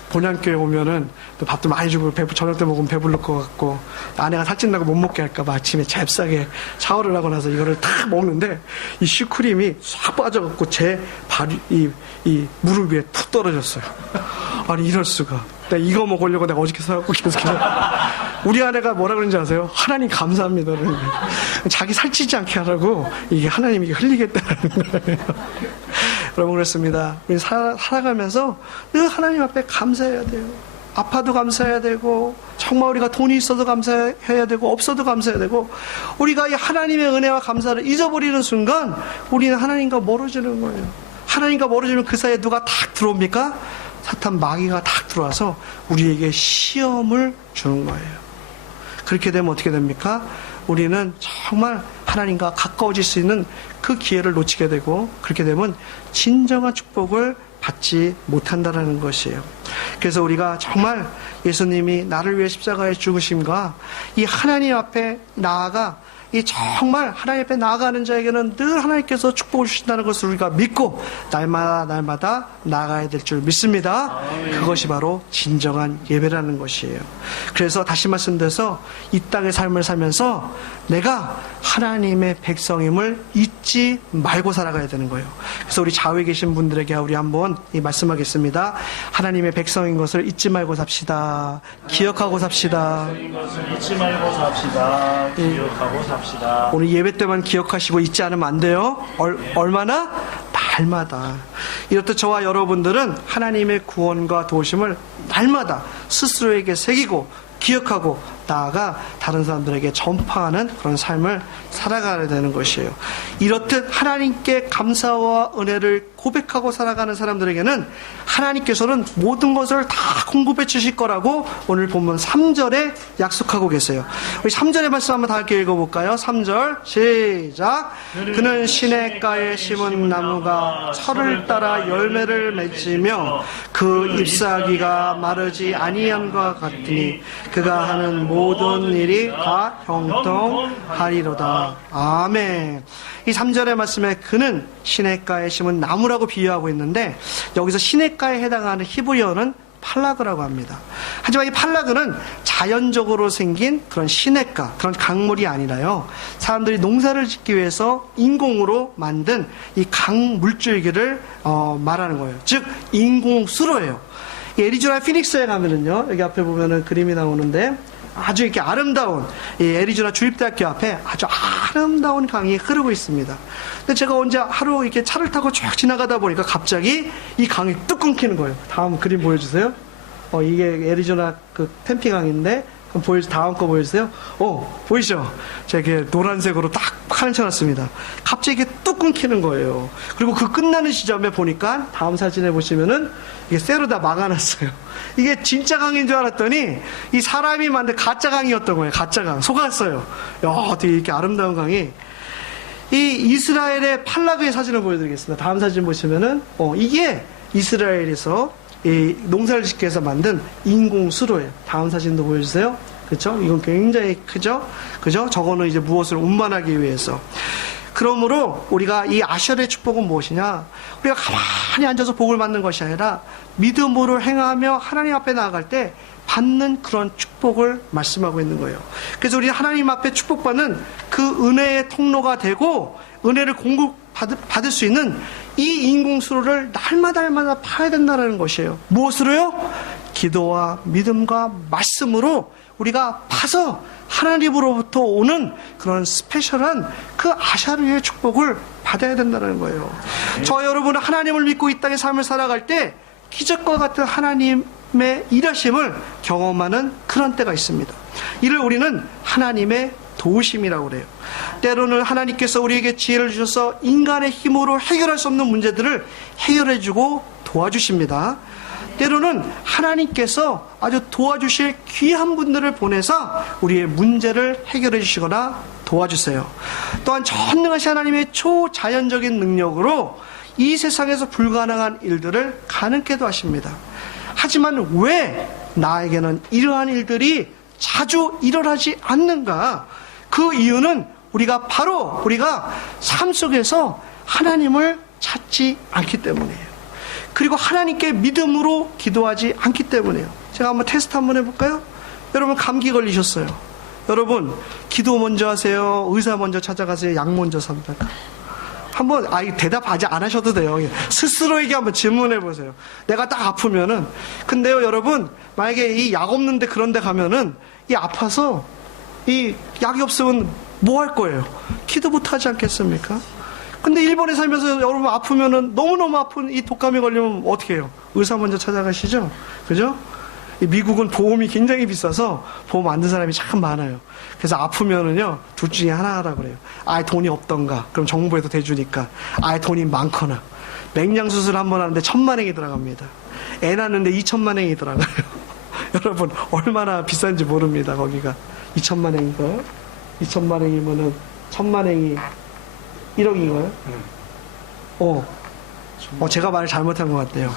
본향교회 오면은 또 밥도 많이 주고 저녁 때 먹으면 배부를 것 같고 아내가 살찐다고 못 먹게 할까봐 아침에 잽싸게 샤워를 하고 나서 이거를 탁 먹는데 이 슈크림이 싹 빠져갖고 제 이 무릎 위에 툭 떨어졌어요. 아니 이럴 수가. 내가 이거 먹으려고 내가 어저께 사갖고 계속 우리 아내가 뭐라 그런지 아세요? 하나님 감사합니다. 자기 살찌지 않게 하라고 이게 하나님이 흘리겠다는 거예요. 여러분 그렇습니다. 우리 살아가면서 늘 하나님 앞에 감사해야 돼요. 아파도 감사해야 되고 정말 우리가 돈이 있어도 감사해야 되고 없어도 감사해야 되고 우리가 이 하나님의 은혜와 감사를 잊어버리는 순간 우리는 하나님과 멀어지는 거예요. 하나님과 멀어지면 그 사이에 누가 탁 들어옵니까? 사탄 마귀가 탁 들어와서 우리에게 시험을 주는 거예요. 그렇게 되면 어떻게 됩니까? 우리는 정말 하나님과 가까워질 수 있는 그 기회를 놓치게 되고 그렇게 되면 진정한 축복을 받지 못한다는 것이에요. 그래서 우리가 정말 예수님이 나를 위해 십자가에 죽으심과 이 하나님 앞에 나아가 이 정말 하나님 앞에 나아가는 자에게는 늘 하나님께서 축복을 주신다는 것을 우리가 믿고 날마다 나아가야 될 줄 믿습니다. 그것이 바로 진정한 예배라는 것이에요. 그래서 다시 말씀드려서 이 땅의 삶을 살면서 내가 하나님의 백성임을 잊지 말고 살아가야 되는 거예요. 그래서 우리 좌우에 계신 분들에게 우리 한번 말씀하겠습니다. 하나님의 백성인 것을 잊지 말고 삽시다. 기억하고 삽시다. 잊지 말고 삽시다. 기억하고 삽시다. 오늘 예배 때만 기억하시고 잊지 않으면 안 돼요. 얼마나? 날마다. 이렇듯 저와 여러분들은 하나님의 구원과 도우심을 날마다 스스로에게 새기고 기억하고 나아가 다른 사람들에게 전파하는 그런 삶을 살아가야 되는 것이에요. 이렇듯 하나님께 감사와 은혜를 고백하고 살아가는 사람들에게는 하나님께서는 모든 것을 다 공급해 주실 거라고 오늘 본문 3절에 약속하고 계세요. 우리 3절의 말씀 한번 다 함께 읽어볼까요? 3절 시작. 그는 시냇가에 심은 나무가 철을 따라 열매를 맺으며 그 잎사귀가 마르지 아니함과 같으니 그가 하는 모든 일이 다 형통하리로다. 아멘. 이 3절의 말씀에 그는 시냇가에 심은 나무라고 비유하고 있는데 여기서 시냇가에 해당하는 히브리어는 팔라그라고 합니다. 하지만 이 팔라그는 자연적으로 생긴 그런 시냇가, 그런 강물이 아니라요. 사람들이 농사를 짓기 위해서 인공으로 만든 이 강 물줄기를 말하는 거예요. 즉 인공수로예요. 애리조나 피닉스에 가면은요, 여기 앞에 보면은 그림이 나오는데 아주 이렇게 아름다운 이 애리조나 주립대학교 앞에 아주 아름다운 강이 흐르고 있습니다. 근데 제가 언제 하루 이렇게 차를 타고 쭉 지나가다 보니까 갑자기 이 강이 뚝 끊기는 거예요. 다음 그림 보여주세요. 이게 애리조나 그 템피강인데 다음 거 보여주세요. 보이시죠? 제가 이렇게 노란색으로 딱 칸쳐놨습니다. 갑자기 이게 뚝 끊기는 거예요. 그리고 그 끝나는 시점에 보니까 다음 사진에 보시면은 이게 쇠로 다 막아놨어요. 이게 진짜 강인 줄 알았더니 이 사람이 만든 가짜 강이었던 거예요. 가짜 강. 속았어요. 되게 이렇게 아름다운 강이. 이 이스라엘의 팔라그의 사진을 보여드리겠습니다. 다음 사진 보시면은 이게 이스라엘에서 이 농사를 짓기 위해서 만든 인공수로예요. 다음 사진도 보여주세요. 그렇죠? 이건 굉장히 크죠? 그죠? 저거는 이제 무엇을 운반하기 위해서. 그러므로 우리가 이 아셔의 축복은 무엇이냐? 우리가 가만히 앉아서 복을 받는 것이 아니라 믿음으로 행하며 하나님 앞에 나아갈 때 받는 그런 축복을 말씀하고 있는 거예요. 그래서 우리 하나님 앞에 축복받는 그 은혜의 통로가 되고 은혜를 공급받을 수 있는 이 인공수로를 날마다 파야 된다는 것이에요. 무엇으로요? 기도와 믿음과 말씀으로 우리가 파서 하나님으로부터 오는 그런 스페셜한 그 아샤르의 축복을 받아야 된다는 거예요. 저 여러분은 하나님을 믿고 이 땅의 삶을 살아갈 때 기적과 같은 하나님의 일하심을 경험하는 그런 때가 있습니다. 이를 우리는 하나님의 도우심이라고 그래요. 때로는 하나님께서 우리에게 지혜를 주셔서 인간의 힘으로 해결할 수 없는 문제들을 해결해주고 도와주십니다. 때로는 하나님께서 아주 도와주실 귀한 분들을 보내서 우리의 문제를 해결해 주시거나 도와주세요. 또한 전능하신 하나님의 초자연적인 능력으로 이 세상에서 불가능한 일들을 가능케도 하십니다. 하지만 왜 나에게는 이러한 일들이 자주 일어나지 않는가? 그 이유는 우리가 삶 속에서 하나님을 찾지 않기 때문이에요. 그리고 하나님께 믿음으로 기도하지 않기 때문이에요. 제가 한번 테스트 한번 해볼까요? 여러분 감기 걸리셨어요. 여러분 기도 먼저 하세요? 의사 먼저 찾아가세요? 약 먼저 삽니까? 한번 대답하지 안 하셔도 돼요. 스스로에게 한번 질문해 보세요. 내가 딱 아프면은 근데요 여러분 만약에 이 약 없는데 그런 데 가면은 이 아파서 이 약이 없으면 뭐 할 거예요? 기도 못 하지 않겠습니까? 근데 일본에 살면서 여러분 아프면은 너무너무 아픈 이 독감이 걸리면 어떻게 해요? 의사 먼저 찾아가시죠? 그죠? 미국은 보험이 굉장히 비싸서 보험 안 든 사람이 참 많아요. 그래서 아프면은요, 둘 중에 하나 하라고 그래요. 돈이 없던가. 그럼 정부에서 대주니까. 돈이 많거나. 맹장 수술 한 번 하는데 1,000만 원이 들어갑니다. 애 낳는데 2,000만 원이 들어가요. 여러분, 얼마나 비싼지 모릅니다, 거기가. 2,000만 원인가요? 2,000만 원이면은 1,000만 원이 1억인가요? 제가 말을 잘못한 것 같네요.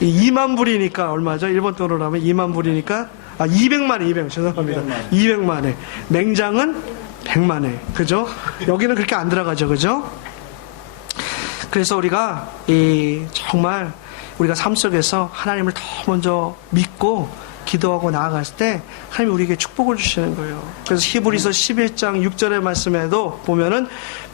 2만 불이니까 얼마죠? 일본 돈으로 하면 2만 불이니까 200만 원, 죄송합니다. 200만 원. 맹장은 100만 원. 그죠? 여기는 그렇게 안 들어가죠. 그죠? 그래서 우리가 정말 우리가 삶 속에서 하나님을 더 먼저 믿고 기도하고 나아갔을 때 하나님이 우리에게 축복을 주시는 거예요. 그래서 히브리서 11장 6절의 말씀에도 보면은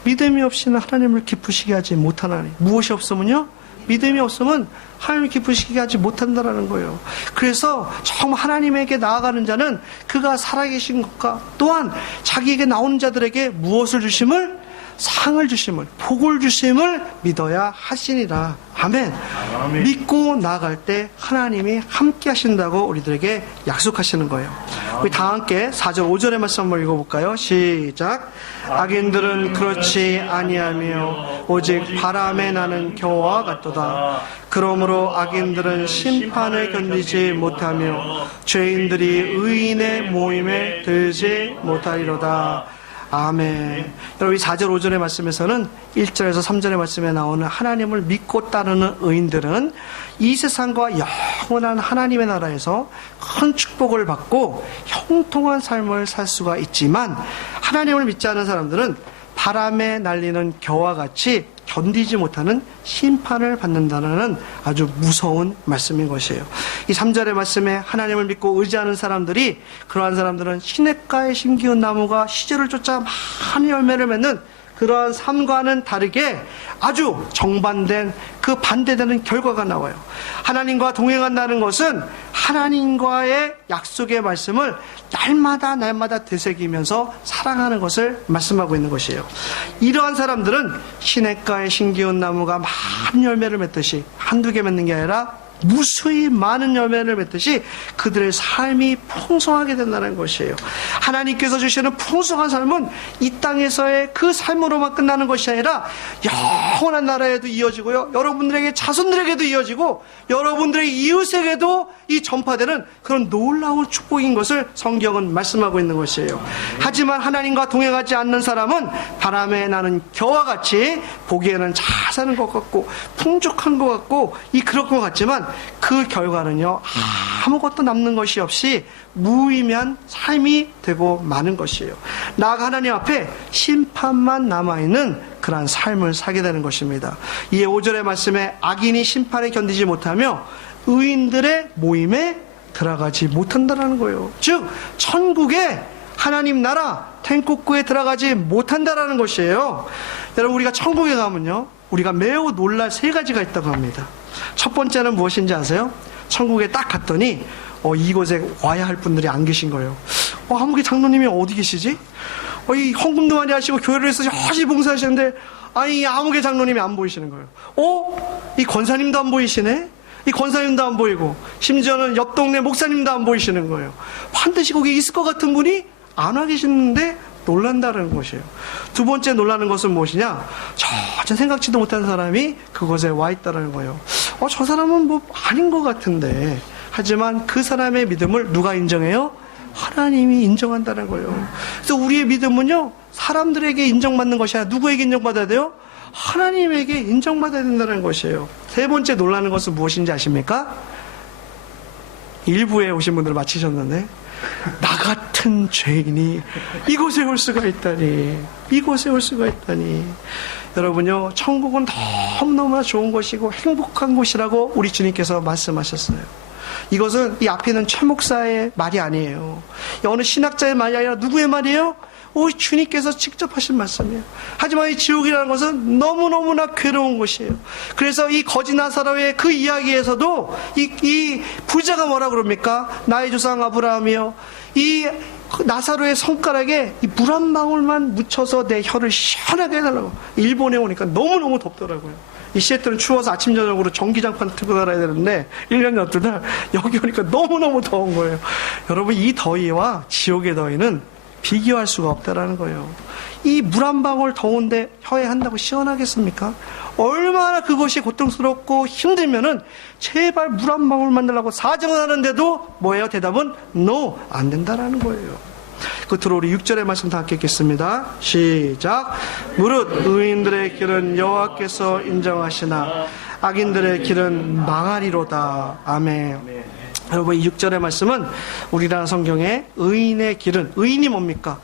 믿음이 없이는 하나님을 기쁘시게 하지 못하나니. 무엇이 없으면요? 믿음이 없으면 하나님을 기쁘시게 하지 못한다라는 거예요. 그래서 정말 하나님에게 나아가는 자는 그가 살아계신 것과 또한 자기에게 나오는 자들에게 무엇을 주심을? 상을 주심을, 복을 주심을 믿어야 하시니라. 아멘. 아멘. 믿고 나아갈 때 하나님이 함께 하신다고 우리들에게 약속하시는 거예요. 우리 다 함께 4절 5절의 말씀 한번 읽어볼까요? 시작. 악인들은 그렇지 아니하며 오직 바람에 나는 겨와 같도다. 그러므로 악인들은 심판을 견디지 못하며 죄인들이 의인의 모임에 들지 못하리로다. 아멘. 여러분, 이 4절 5절의 말씀에서는 1절에서 3절의 말씀에 나오는 하나님을 믿고 따르는 의인들은 이 세상과 영원한 하나님의 나라에서 큰 축복을 받고 형통한 삶을 살 수가 있지만, 하나님을 믿지 않은 사람들은 바람에 날리는 겨와 같이 견디지 못하는 심판을 받는다는 아주 무서운 말씀인 것이에요. 이 3절의 말씀에 하나님을 믿고 의지하는 사람들이, 그러한 사람들은 시냇가에 심기운 나무가 시절을 쫓아 많은 열매를 맺는 그러한 삶과는 다르게 아주 정반된, 그 반대되는 결과가 나와요. 하나님과 동행한다는 것은 하나님과의 약속의 말씀을 날마다 되새기면서 사랑하는 것을 말씀하고 있는 것이에요. 이러한 사람들은 시냇가에 심기운 나무가 많은 열매를 맺듯이, 한두 개 맺는 게 아니라 무수히 많은 열매를 맺듯이 그들의 삶이 풍성하게 된다는 것이에요. 하나님께서 주시는 풍성한 삶은 이 땅에서의 그 삶으로만 끝나는 것이 아니라 영원한 나라에도 이어지고요, 여러분들에게, 자손들에게도 이어지고 여러분들의 이웃에게도 이 전파되는 그런 놀라운 축복인 것을 성경은 말씀하고 있는 것이에요. 하지만 하나님과 동행하지 않는 사람은 바람에 나는 겨와 같이 보기에는 잘 사는 것 같고 풍족한 것 같고 그럴 것 같지만, 그 결과는요, 아무것도 남는 것이 없이 무의미한 삶이 되고 마는 것이에요. 나아가 하나님 앞에 심판만 남아있는 그러한 삶을 살게 되는 것입니다. 이에 5절의 말씀에 악인이 심판에 견디지 못하며 의인들의 모임에 들어가지 못한다는 거예요. 즉 천국에, 하나님 나라天国에 들어가지 못한다는 것이에요. 여러분, 우리가 천국에 가면요, 우리가 매우 놀랄 세 가지가 있다고 합니다. 첫 번째는 무엇인지 아세요? 천국에 딱 갔더니 이곳에 와야 할 분들이 안 계신 거예요. 한국의 장로님이 어디 계시지? 이 헌금도 많이 하시고 교회를 해서 열심히 봉사하시는데 이 아무개 장로님이 안 보이시는 거예요. 이 권사님도 안 보이시네? 이 권사님도 안 보이고 심지어는 옆 동네 목사님도 안 보이시는 거예요. 반드시 거기 있을 것 같은 분이 안 와 계시는데 놀란다는 것이에요. 두 번째 놀라는 것은 무엇이냐? 전혀 생각지도 못한 사람이 그곳에 와 있다는 거예요. 저 사람은 뭐 아닌 것 같은데, 하지만 그 사람의 믿음을 누가 인정해요? 하나님이 인정한다는 거예요. 그래서 우리의 믿음은요, 사람들에게 인정받는 것이 아니라 누구에게 인정받아야 돼요? 하나님에게 인정받아야 된다는 것이에요. 세 번째 놀라는 것은 무엇인지 아십니까? 일부에 오신 분들 마치셨는데, 나 같은 죄인이 이곳에 올 수가 있다니, 이곳에 올 수가 있다니. 여러분요, 천국은 너무너무나 좋은 곳이고 행복한 곳이라고 우리 주님께서 말씀하셨어요. 이것은 이 앞에 있는 최 목사의 말이 아니에요. 어느 신학자의 말이 아니라 누구의 말이에요? 주님께서 직접 하신 말씀이에요. 하지만 이 지옥이라는 것은 너무너무나 괴로운 곳이에요. 그래서 이 거지 나사로의 그 이야기에서도 이 부자가 뭐라 그럽니까? 나의 조상 아브라함이요, 이 나사로의 손가락에 이 물 한 방울만 묻혀서 내 혀를 시원하게 해달라고. 일본에 오니까 너무너무 덥더라고요. 이 시애틀은 추워서 아침 저녁으로 전기장판 틀고 살아야 되는데 1년에 어떤 날 여기 오니까 너무너무 더운 거예요. 여러분, 이 더위와 지옥의 더위는 비교할 수가 없다라는 거예요. 이 물 한 방울 더운데 혀에 한다고 시원하겠습니까? 얼마나 그것이 고통스럽고 힘들면은 제발 물 한 방울 만들라고 사정을 하는데도 뭐예요? 대답은 no, 안 된다라는 거예요. 끝으로 우리 6절의 말씀 다 함께 읽겠습니다. 시작. 무릇 의인들의 길은 여호와께서 인정하시나 악인들의 길은 망하리로다. 아멘. 여러분, 이 6절의 말씀은 우리나라 성경에 의인의 길은, 의인이 뭡니까?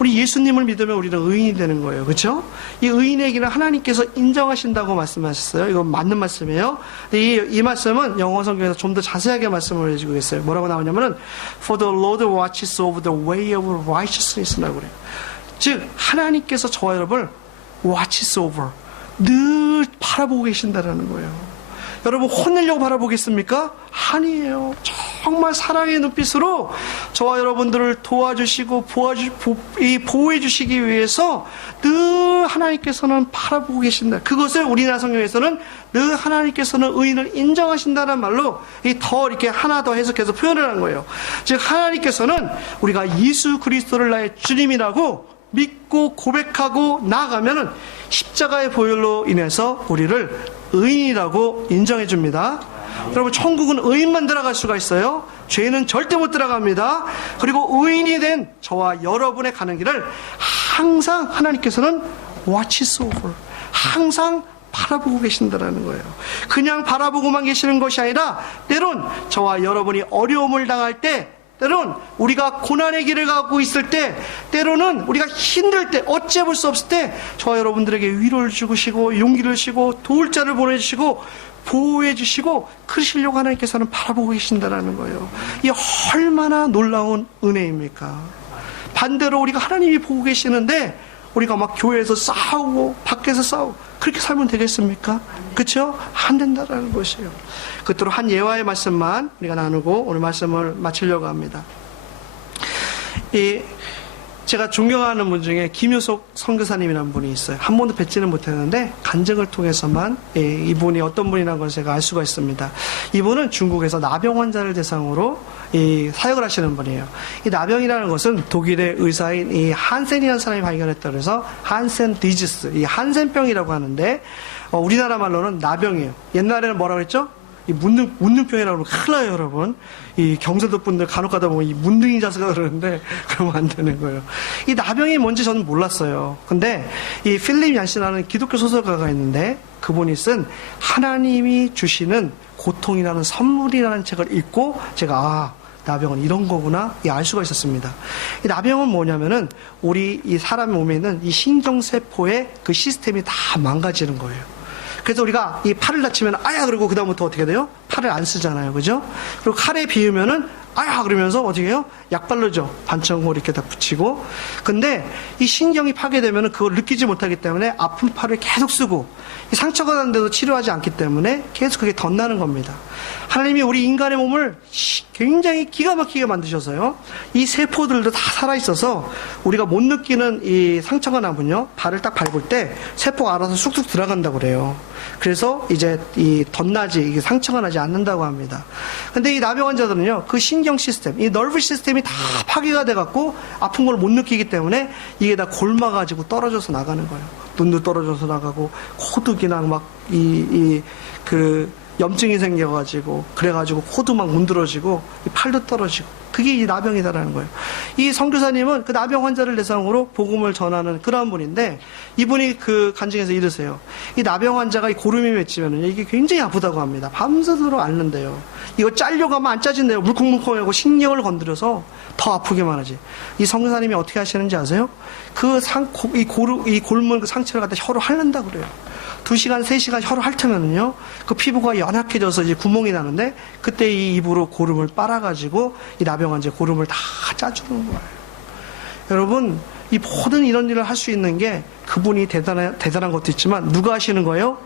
우리 예수님을 믿으면 우리는 의인이 되는 거예요. 그렇죠? 이 의인의 길은 하나님께서 인정하신다고 말씀하셨어요. 이건 맞는 말씀이에요. 이 말씀은 영어 성경에서 좀 더 자세하게 말씀을 해주고 있어요. 뭐라고 나오냐면은 For the Lord watches over the way of righteousness라고 그래요. 즉 하나님께서 저와 여러분을 watches over, 늘 바라보고 계신다라는 거예요. 여러분, 혼내려고 바라보겠습니까? 아니에요. 정말 사랑의 눈빛으로 저와 여러분들을 도와주시고 보호해 주시기 위해서 늘 하나님께서는 바라보고 계신다. 그것을 우리나라 성경에서는 늘 하나님께서는 의인을 인정하신다는 말로 더 이렇게 하나 더 해석해서 표현을 하는 거예요. 즉 하나님께서는 우리가 예수 그리스도를 나의 주님이라고 믿고 고백하고 나아가면은 십자가의 보혈로 인해서 우리를 의인이라고 인정해 줍니다. 여러분, 천국은 의인만 들어갈 수가 있어요. 죄는 절대 못 들어갑니다. 그리고 의인이 된 저와 여러분의 가는 길을 항상 하나님께서는 watches over, 항상 바라보고 계신다라는 거예요. 그냥 바라보고만 계시는 것이 아니라 때론 저와 여러분이 어려움을 당할 때, 때론 우리가 고난의 길을 가고 있을 때, 때로는 우리가 힘들 때, 어찌해볼 수 없을 때 저와 여러분들에게 위로를 주시고 용기를 주시고 도울 자를 보내주시고 보호해 주시고 그러시려고 하나님께서는 바라보고 계신다는 거예요. 이 얼마나 놀라운 은혜입니까? 반대로 우리가 하나님이 보고 계시는데 우리가 막 교회에서 싸우고 밖에서 싸우고 그렇게 살면 되겠습니까? 그렇죠? 안 된다라는 것이에요. 끝으로 한 예화의 말씀만 우리가 나누고 오늘 말씀을 마치려고 합니다. 제가 존경하는 분 중에 김효석 선교사님이라는 분이 있어요. 한 번도 뵙지는 못했는데 간증을 통해서만 이분이 어떤 분이라는 걸 제가 알 수가 있습니다. 이분은 중국에서 나병 환자를 대상으로 사역을 하시는 분이에요. 이 나병이라는 것은 독일의 의사인 이 한센이라는 사람이 발견했다고 해서 한센 디지스, 이 한센병이라고 하는데 우리나라 말로는 나병이에요. 옛날에는 뭐라고 했죠? 이 문둥병이라고 그러면 큰일 나요, 여러분. 이 경상도 분들 간혹 가다 보면 이 문둥이 자세가 그러는데 그러면 안 되는 거예요. 이 나병이 뭔지 저는 몰랐어요. 근데 이 필립 얀시라는 기독교 소설가가 있는데 그분이 쓴 하나님이 주시는 고통이라는 선물이라는 책을 읽고 제가 나병은 이런 거구나 알 수가 있었습니다. 이 나병은 뭐냐면은 우리 이 사람 몸에 있는 이 신경세포의 그 시스템이 다 망가지는 거예요. 그래서 우리가 이 팔을 다치면 아야 그러고 그다음부터 어떻게 돼요? 팔을 안 쓰잖아요. 그죠? 그리고 칼에 비으면은 아야 그러면서 어떻게 해요? 약 바르죠. 반창고 이렇게 다 붙이고. 근데 이 신경이 파괴되면은 그걸 느끼지 못하기 때문에 아픈 팔을 계속 쓰고 이 상처가 났는데도 치료하지 않기 때문에 계속 그게 덧나는 겁니다. 하나님이 우리 인간의 몸을 굉장히 기가 막히게 만드셔서요. 이 세포들도 다 살아있어서 우리가 못 느끼는 이 상처가 나면요. 발을 딱 밟을 때 세포가 알아서 쑥쑥 들어간다고 그래요. 그래서 이제 이 덧나지, 이게 상처가 나지 않는다고 합니다. 근데 이 나병 환자들은요, 그 신경 시스템, 이 너브 시스템이 다 파괴가 돼갖고 아픈 걸 못 느끼기 때문에 이게 다 골마가지고 떨어져서 나가는 거예요. 눈도 떨어져서 나가고, 코도 그냥 막 염증이 생겨가지고, 그래가지고 코도 막 문드러지고, 이 팔도 떨어지고, 그게 이 나병이다라는 거예요. 이 선교사님은 그 나병 환자를 대상으로 복음을 전하는 그런 분인데, 이분이 그 간증에서 이르세요. 이 나병 환자가 이 고름이 맺히면은 이게 굉장히 아프다고 합니다. 밤새도록 앓는데요. 이거 짜려가면 안 짜진대요. 물컹물컹하고 신경을 건드려서 더 아프게만 하지. 이 선교사님이 어떻게 하시는지 아세요? 이 골문 그 상처를 갖다 혀로 핥는다 그래요. 2시간, 3시간 혀로 핥으면은요, 그 피부가 연약해져서 이제 구멍이 나는데, 그때 이 입으로 고름을 빨아가지고, 이 나병 환자의 고름을 다 짜주는 거예요. 여러분, 이 모든 이런 일을 할 수 있는 게 그분이 대단한 것도 있지만, 누가 하시는 거예요?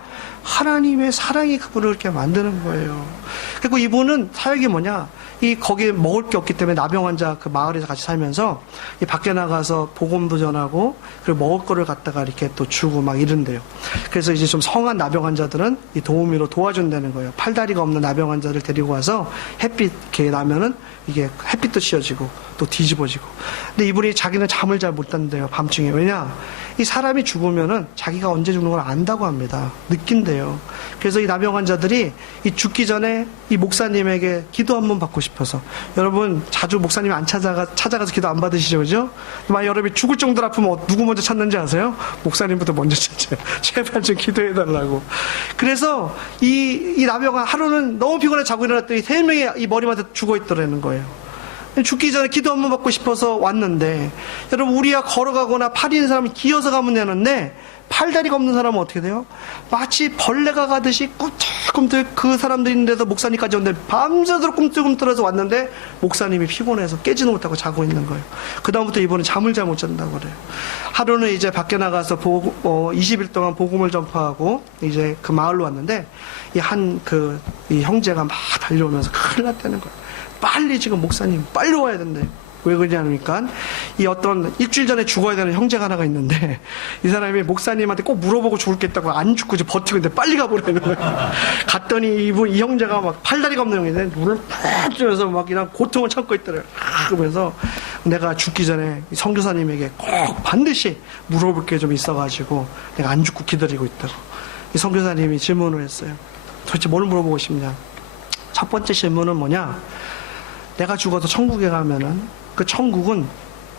하나님의 사랑이 그분을 그렇게 만드는 거예요. 그리고 이분은 사역이 뭐냐? 거기에 먹을 게 없기 때문에 나병 환자 그 마을에서 같이 살면서 이 밖에 나가서 복음도 전하고 그리고 먹을 거를 갖다가 이렇게 또 주고 막 이런대요. 그래서 이제 좀 성한 나병 환자들은 이 도우미로 도와준다는 거예요. 팔다리가 없는 나병 환자를 데리고 와서 햇빛 이렇게 나면은 이게 햇빛도 씌어지고 또 뒤집어지고. 근데 이분이 자기는 잠을 잘 못 잔대요. 밤중에. 왜냐? 이 사람이 죽으면은 자기가 언제 죽는 걸 안다고 합니다. 느낀대요. 그래서 이 나병 환자들이 이 죽기 전에 이 목사님에게 기도 한번 받고 싶어서. 여러분 자주 목사님 안 찾아가서 기도 안 받으시죠, 그죠? 만약 여러분이 죽을 정도로 아프면 누구 먼저 찾는지 아세요? 목사님부터 먼저 찾아요. 제발 좀 기도해달라고. 그래서 이 나병은 하루는 너무 피곤해 자고 일어났더니 3명이 이 머리맡에 죽어 있더라는 거예요. 죽기 전에 기도 한번 받고 싶어서 왔는데, 여러분 우리가 걸어가거나 팔이 있는 사람은 기어서 가면 되는데 팔다리가 없는 사람은 어떻게 돼요? 마치 벌레가 가듯이 꿈틀꿈틀 그 사람들이 있는데도 목사님까지 왔는데 밤새도록 꿈틀꿈틀해서 왔는데 목사님이 피곤해서 깨지도 못하고 자고 있는 거예요. 그 다음부터 이번에 잠을 잘 못 잔다고 그래요. 하루는 이제 밖에 나가서 20일 동안 복음을 전파하고 이제 그 마을로 왔는데 이 형제가 막 달려오면서 큰일 났다는 거예요. 빨리 지금 목사님 빨리 와야 된대. 왜 그러냐니까 이 어떤 일주일 전에 죽어야 되는 형제가 하나가 있는데 이 사람이 목사님한테 꼭 물어보고 죽을겠다고 안 죽고 이제 버티고 있는데 빨리 가보라는 거예요. 갔더니 이 형제가 막 팔다리가 없는 형인데 물을 팍 주면서 막 그냥 고통을 참고 있더래요. 그러면서 내가 죽기 전에 이 선교사님에게 꼭 반드시 물어볼 게 좀 있어가지고 내가 안 죽고 기다리고 있다고. 이 선교사님이 질문을 했어요. 도대체 뭘 물어보고 싶냐? 첫 번째 질문은 뭐냐? 내가 죽어서 천국에 가면은 그 천국은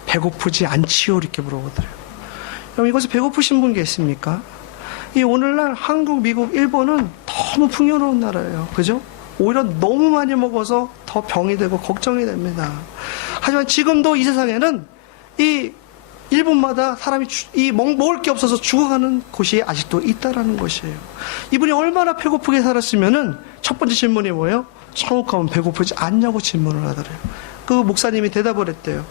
배고프지 않지요? 이렇게 물어보더래요. 그럼 이것에 배고프신 분 계십니까? 이 오늘날 한국, 미국, 일본은 너무 풍요로운 나라예요. 그죠? 오히려 너무 많이 먹어서 더 병이 되고 걱정이 됩니다. 하지만 지금도 이 세상에는 이 일본마다 사람이 먹을 게 없어서 죽어가는 곳이 아직도 있다라는 것이에요. 이분이 얼마나 배고프게 살았으면은 첫 번째 질문이 뭐예요? 천국 가면 배고프지 않냐고 질문을 하더래요. 그 목사님이 대답을 했대요.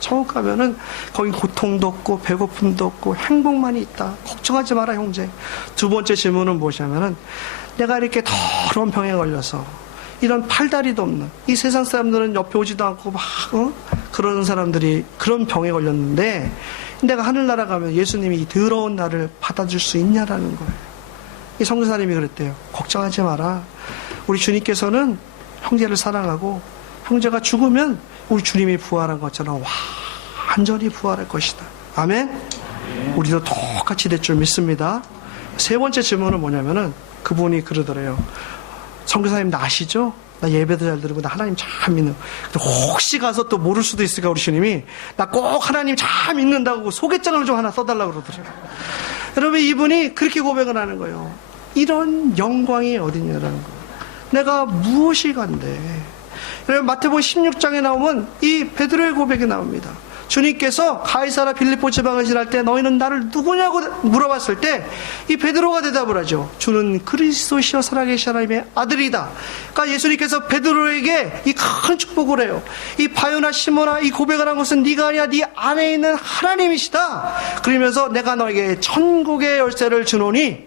천국 가면은 거기 고통도 없고 배고픔도 없고 행복만이 있다. 걱정하지 마라 형제. 두 번째 질문은 무엇이냐면은 내가 이렇게 더러운 병에 걸려서 이런 팔다리도 없는 이 세상 사람들은 옆에 오지도 않고 막 그러는 사람들이 그런 병에 걸렸는데 내가 하늘나라 가면 예수님이 이 더러운 나를 받아줄 수 있냐라는 거예요. 이 선교사님이 그랬대요. 걱정하지 마라. 우리 주님께서는 형제를 사랑하고 형제가 죽으면 우리 주님이 부활한 것처럼 완전히 부활할 것이다. 아멘? 우리도 똑같이 될 줄 믿습니다. 세 번째 질문은 뭐냐면은 그분이 그러더래요. 선교사님 나 아시죠? 나 예배도 잘 드리고 나 하나님 참 믿는. 혹시 가서 또 모를 수도 있을까 우리 주님이 나 꼭 하나님 참 믿는다고 소개장을 좀 하나 써달라고 그러더래요. 여러분 이분이 그렇게 고백을 하는 거예요. 이런 영광이 어디냐라는 거예요. 내가 무엇이 간대. 여러분 마태복음 16장에 나오면 이 베드로의 고백이 나옵니다. 주님께서 가이사라 빌립보 지방을 지날 때 너희는 나를 누구냐고 물어봤을 때 이 베드로가 대답을 하죠. 주는 그리스도시여 살아계신 하나님의 아들이다. 그러니까 예수님께서 베드로에게 이 큰 축복을 해요. 이 바요나 시몬아 이 고백을 한 것은 네가 아니야 네 안에 있는 하나님이시다. 그러면서 내가 너에게 천국의 열쇠를 주노니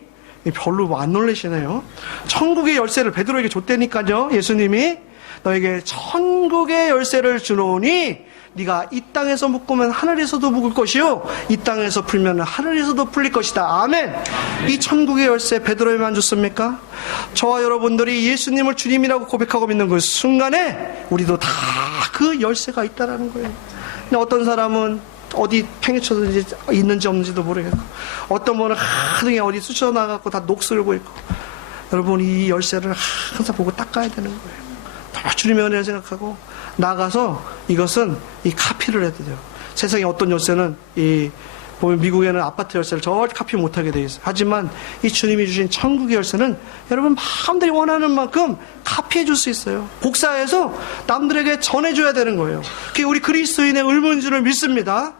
별로 안 놀라시네요. 천국의 열쇠를 베드로에게 줬다니까요. 예수님이 너에게 천국의 열쇠를 주노니 네가 이 땅에서 묶으면 하늘에서도 묶을 것이요 이 땅에서 풀면 하늘에서도 풀릴 것이다. 아멘. 이 천국의 열쇠 베드로에만 줬습니까? 저와 여러분들이 예수님을 주님이라고 고백하고 믿는 그 순간에 우리도 다 그 열쇠가 있다라는 거예요. 근데 어떤 사람은 어디 팽개쳐든지 있는지 없는지도 모르겠고 어떤 분은 하등에 어디 쑤셔 나가고 다 녹슬고 있고 여러분 이 열쇠를 항상 보고 닦아야 되는 거예요. 다 주님의 은혜를 생각하고 나가서 이것은 이 카피를 해야 돼요. 세상에 어떤 열쇠는 보면 미국에는 아파트 열쇠를 절대 카피 못하게 되어 있어요. 하지만 이 주님이 주신 천국의 열쇠는 여러분 마음대로 원하는 만큼 카피해 줄 수 있어요. 복사해서 남들에게 전해줘야 되는 거예요. 그게 우리 그리스도인의 의무인 줄을 믿습니다.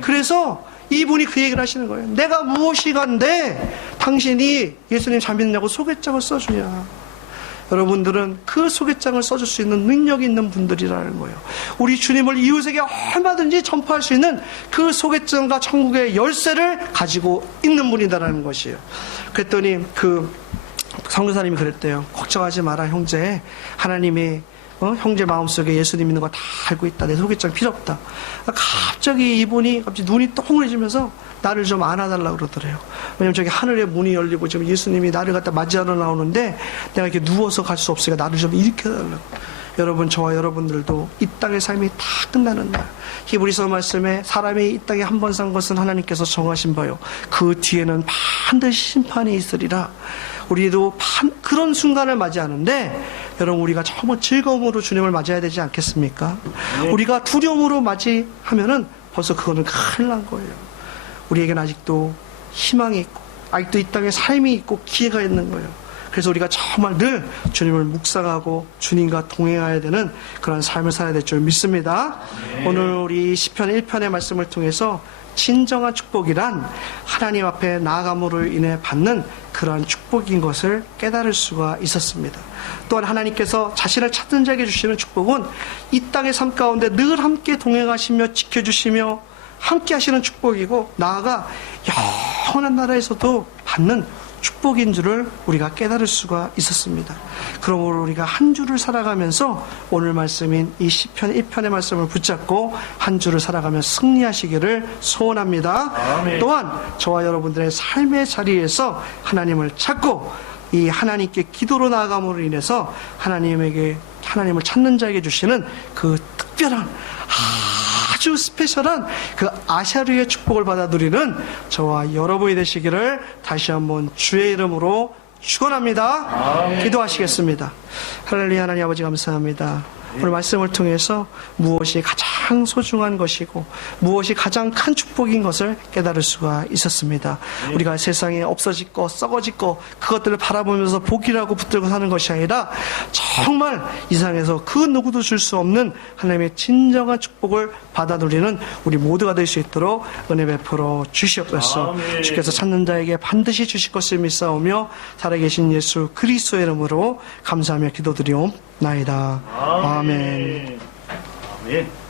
그래서 이분이 그 얘기를 하시는 거예요. 내가 무엇이 간데 당신이 예수님 잘 믿느냐고 소개장을 써주냐. 여러분들은 그 소개장을 써줄 수 있는 능력이 있는 분들이라는 거예요. 우리 주님을 이웃에게 얼마든지 전파할 수 있는 그 소개장과 천국의 열쇠를 가지고 있는 분이다라는 것이에요. 그랬더니 그 선교사님이 그랬대요. 걱정하지 마라 형제. 하나님이 형제 마음속에 예수님 있는 거 다 알고 있다. 내 소개장 필요 없다. 갑자기 이분이 갑자기 눈이 동그래지면서 나를 좀 안아달라고 그러더래요. 왜냐면 저기 하늘의 문이 열리고 지금 예수님이 나를 갖다 맞이하러 나오는데 내가 이렇게 누워서 갈 수 없으니까 나를 좀 일으켜달라고. 여러분 저와 여러분들도 이 땅의 삶이 다 끝나는 날 히브리서 말씀에 사람이 이 땅에 한 번 산 것은 하나님께서 정하신 바요 그 뒤에는 반드시 심판이 있으리라. 우리도 그런 순간을 맞이하는데 여러분 우리가 정말 즐거움으로 주님을 맞이해야 되지 않겠습니까? 우리가 두려움으로 맞이하면은 벌써 그거는 큰일 난 거예요. 우리에게는 아직도 희망이 있고 아직도 이 땅에 삶이 있고 기회가 있는 거예요. 그래서 우리가 정말 늘 주님을 묵상하고 주님과 동행해야 되는 그런 삶을 살아야 될 줄 믿습니다. 오늘 우리 시편 1편의 말씀을 통해서 진정한 축복이란 하나님 앞에 나아감으로 인해 받는 그러한 축복인 것을 깨달을 수가 있었습니다. 또한 하나님께서 자신을 찾는 자에게 주시는 축복은 이 땅의 삶 가운데 늘 함께 동행하시며 지켜주시며 함께 하시는 축복이고 나아가 영원한 나라에서도 받는 축복인 줄을 우리가 깨달을 수가 있었습니다. 그러므로 우리가 한 주를 살아가면서 오늘 말씀인 이 시편 1편의 말씀을 붙잡고 한 주를 살아가며 승리하시기를 소원합니다. 아멘. 또한 저와 여러분들의 삶의 자리에서 하나님을 찾고 이 하나님께 기도로 나아감으로 인해서 하나님을 찾는 자에게 주시는 그 특별한 아주 스페셜한 그 아샤르의 축복을 받아 누리는 저와 여러분이 되시기를 다시 한번 주의 이름으로 축원합니다. 기도하시겠습니다. 할렐루야. 하나님 아버지 감사합니다. 오늘 말씀을 통해서 무엇이 가장 소중한 것이고 무엇이 가장 큰 축복인 것을 깨달을 수가 있었습니다. 우리가 세상에 없어질 것, 썩어질 것 그것들을 바라보면서 복이라고 붙들고 사는 것이 아니라 정말 이 세상에서 그 누구도 줄 수 없는 하나님의 진정한 축복을 받아 누리는 우리 모두가 될 수 있도록 은혜 베풀어 주시옵소서. 아멘. 주께서 찾는 자에게 반드시 주실 것을 믿사오며 살아계신 예수 그리스도의 이름으로 감사하며 기도드리옵나이다. 아멘. 아멘.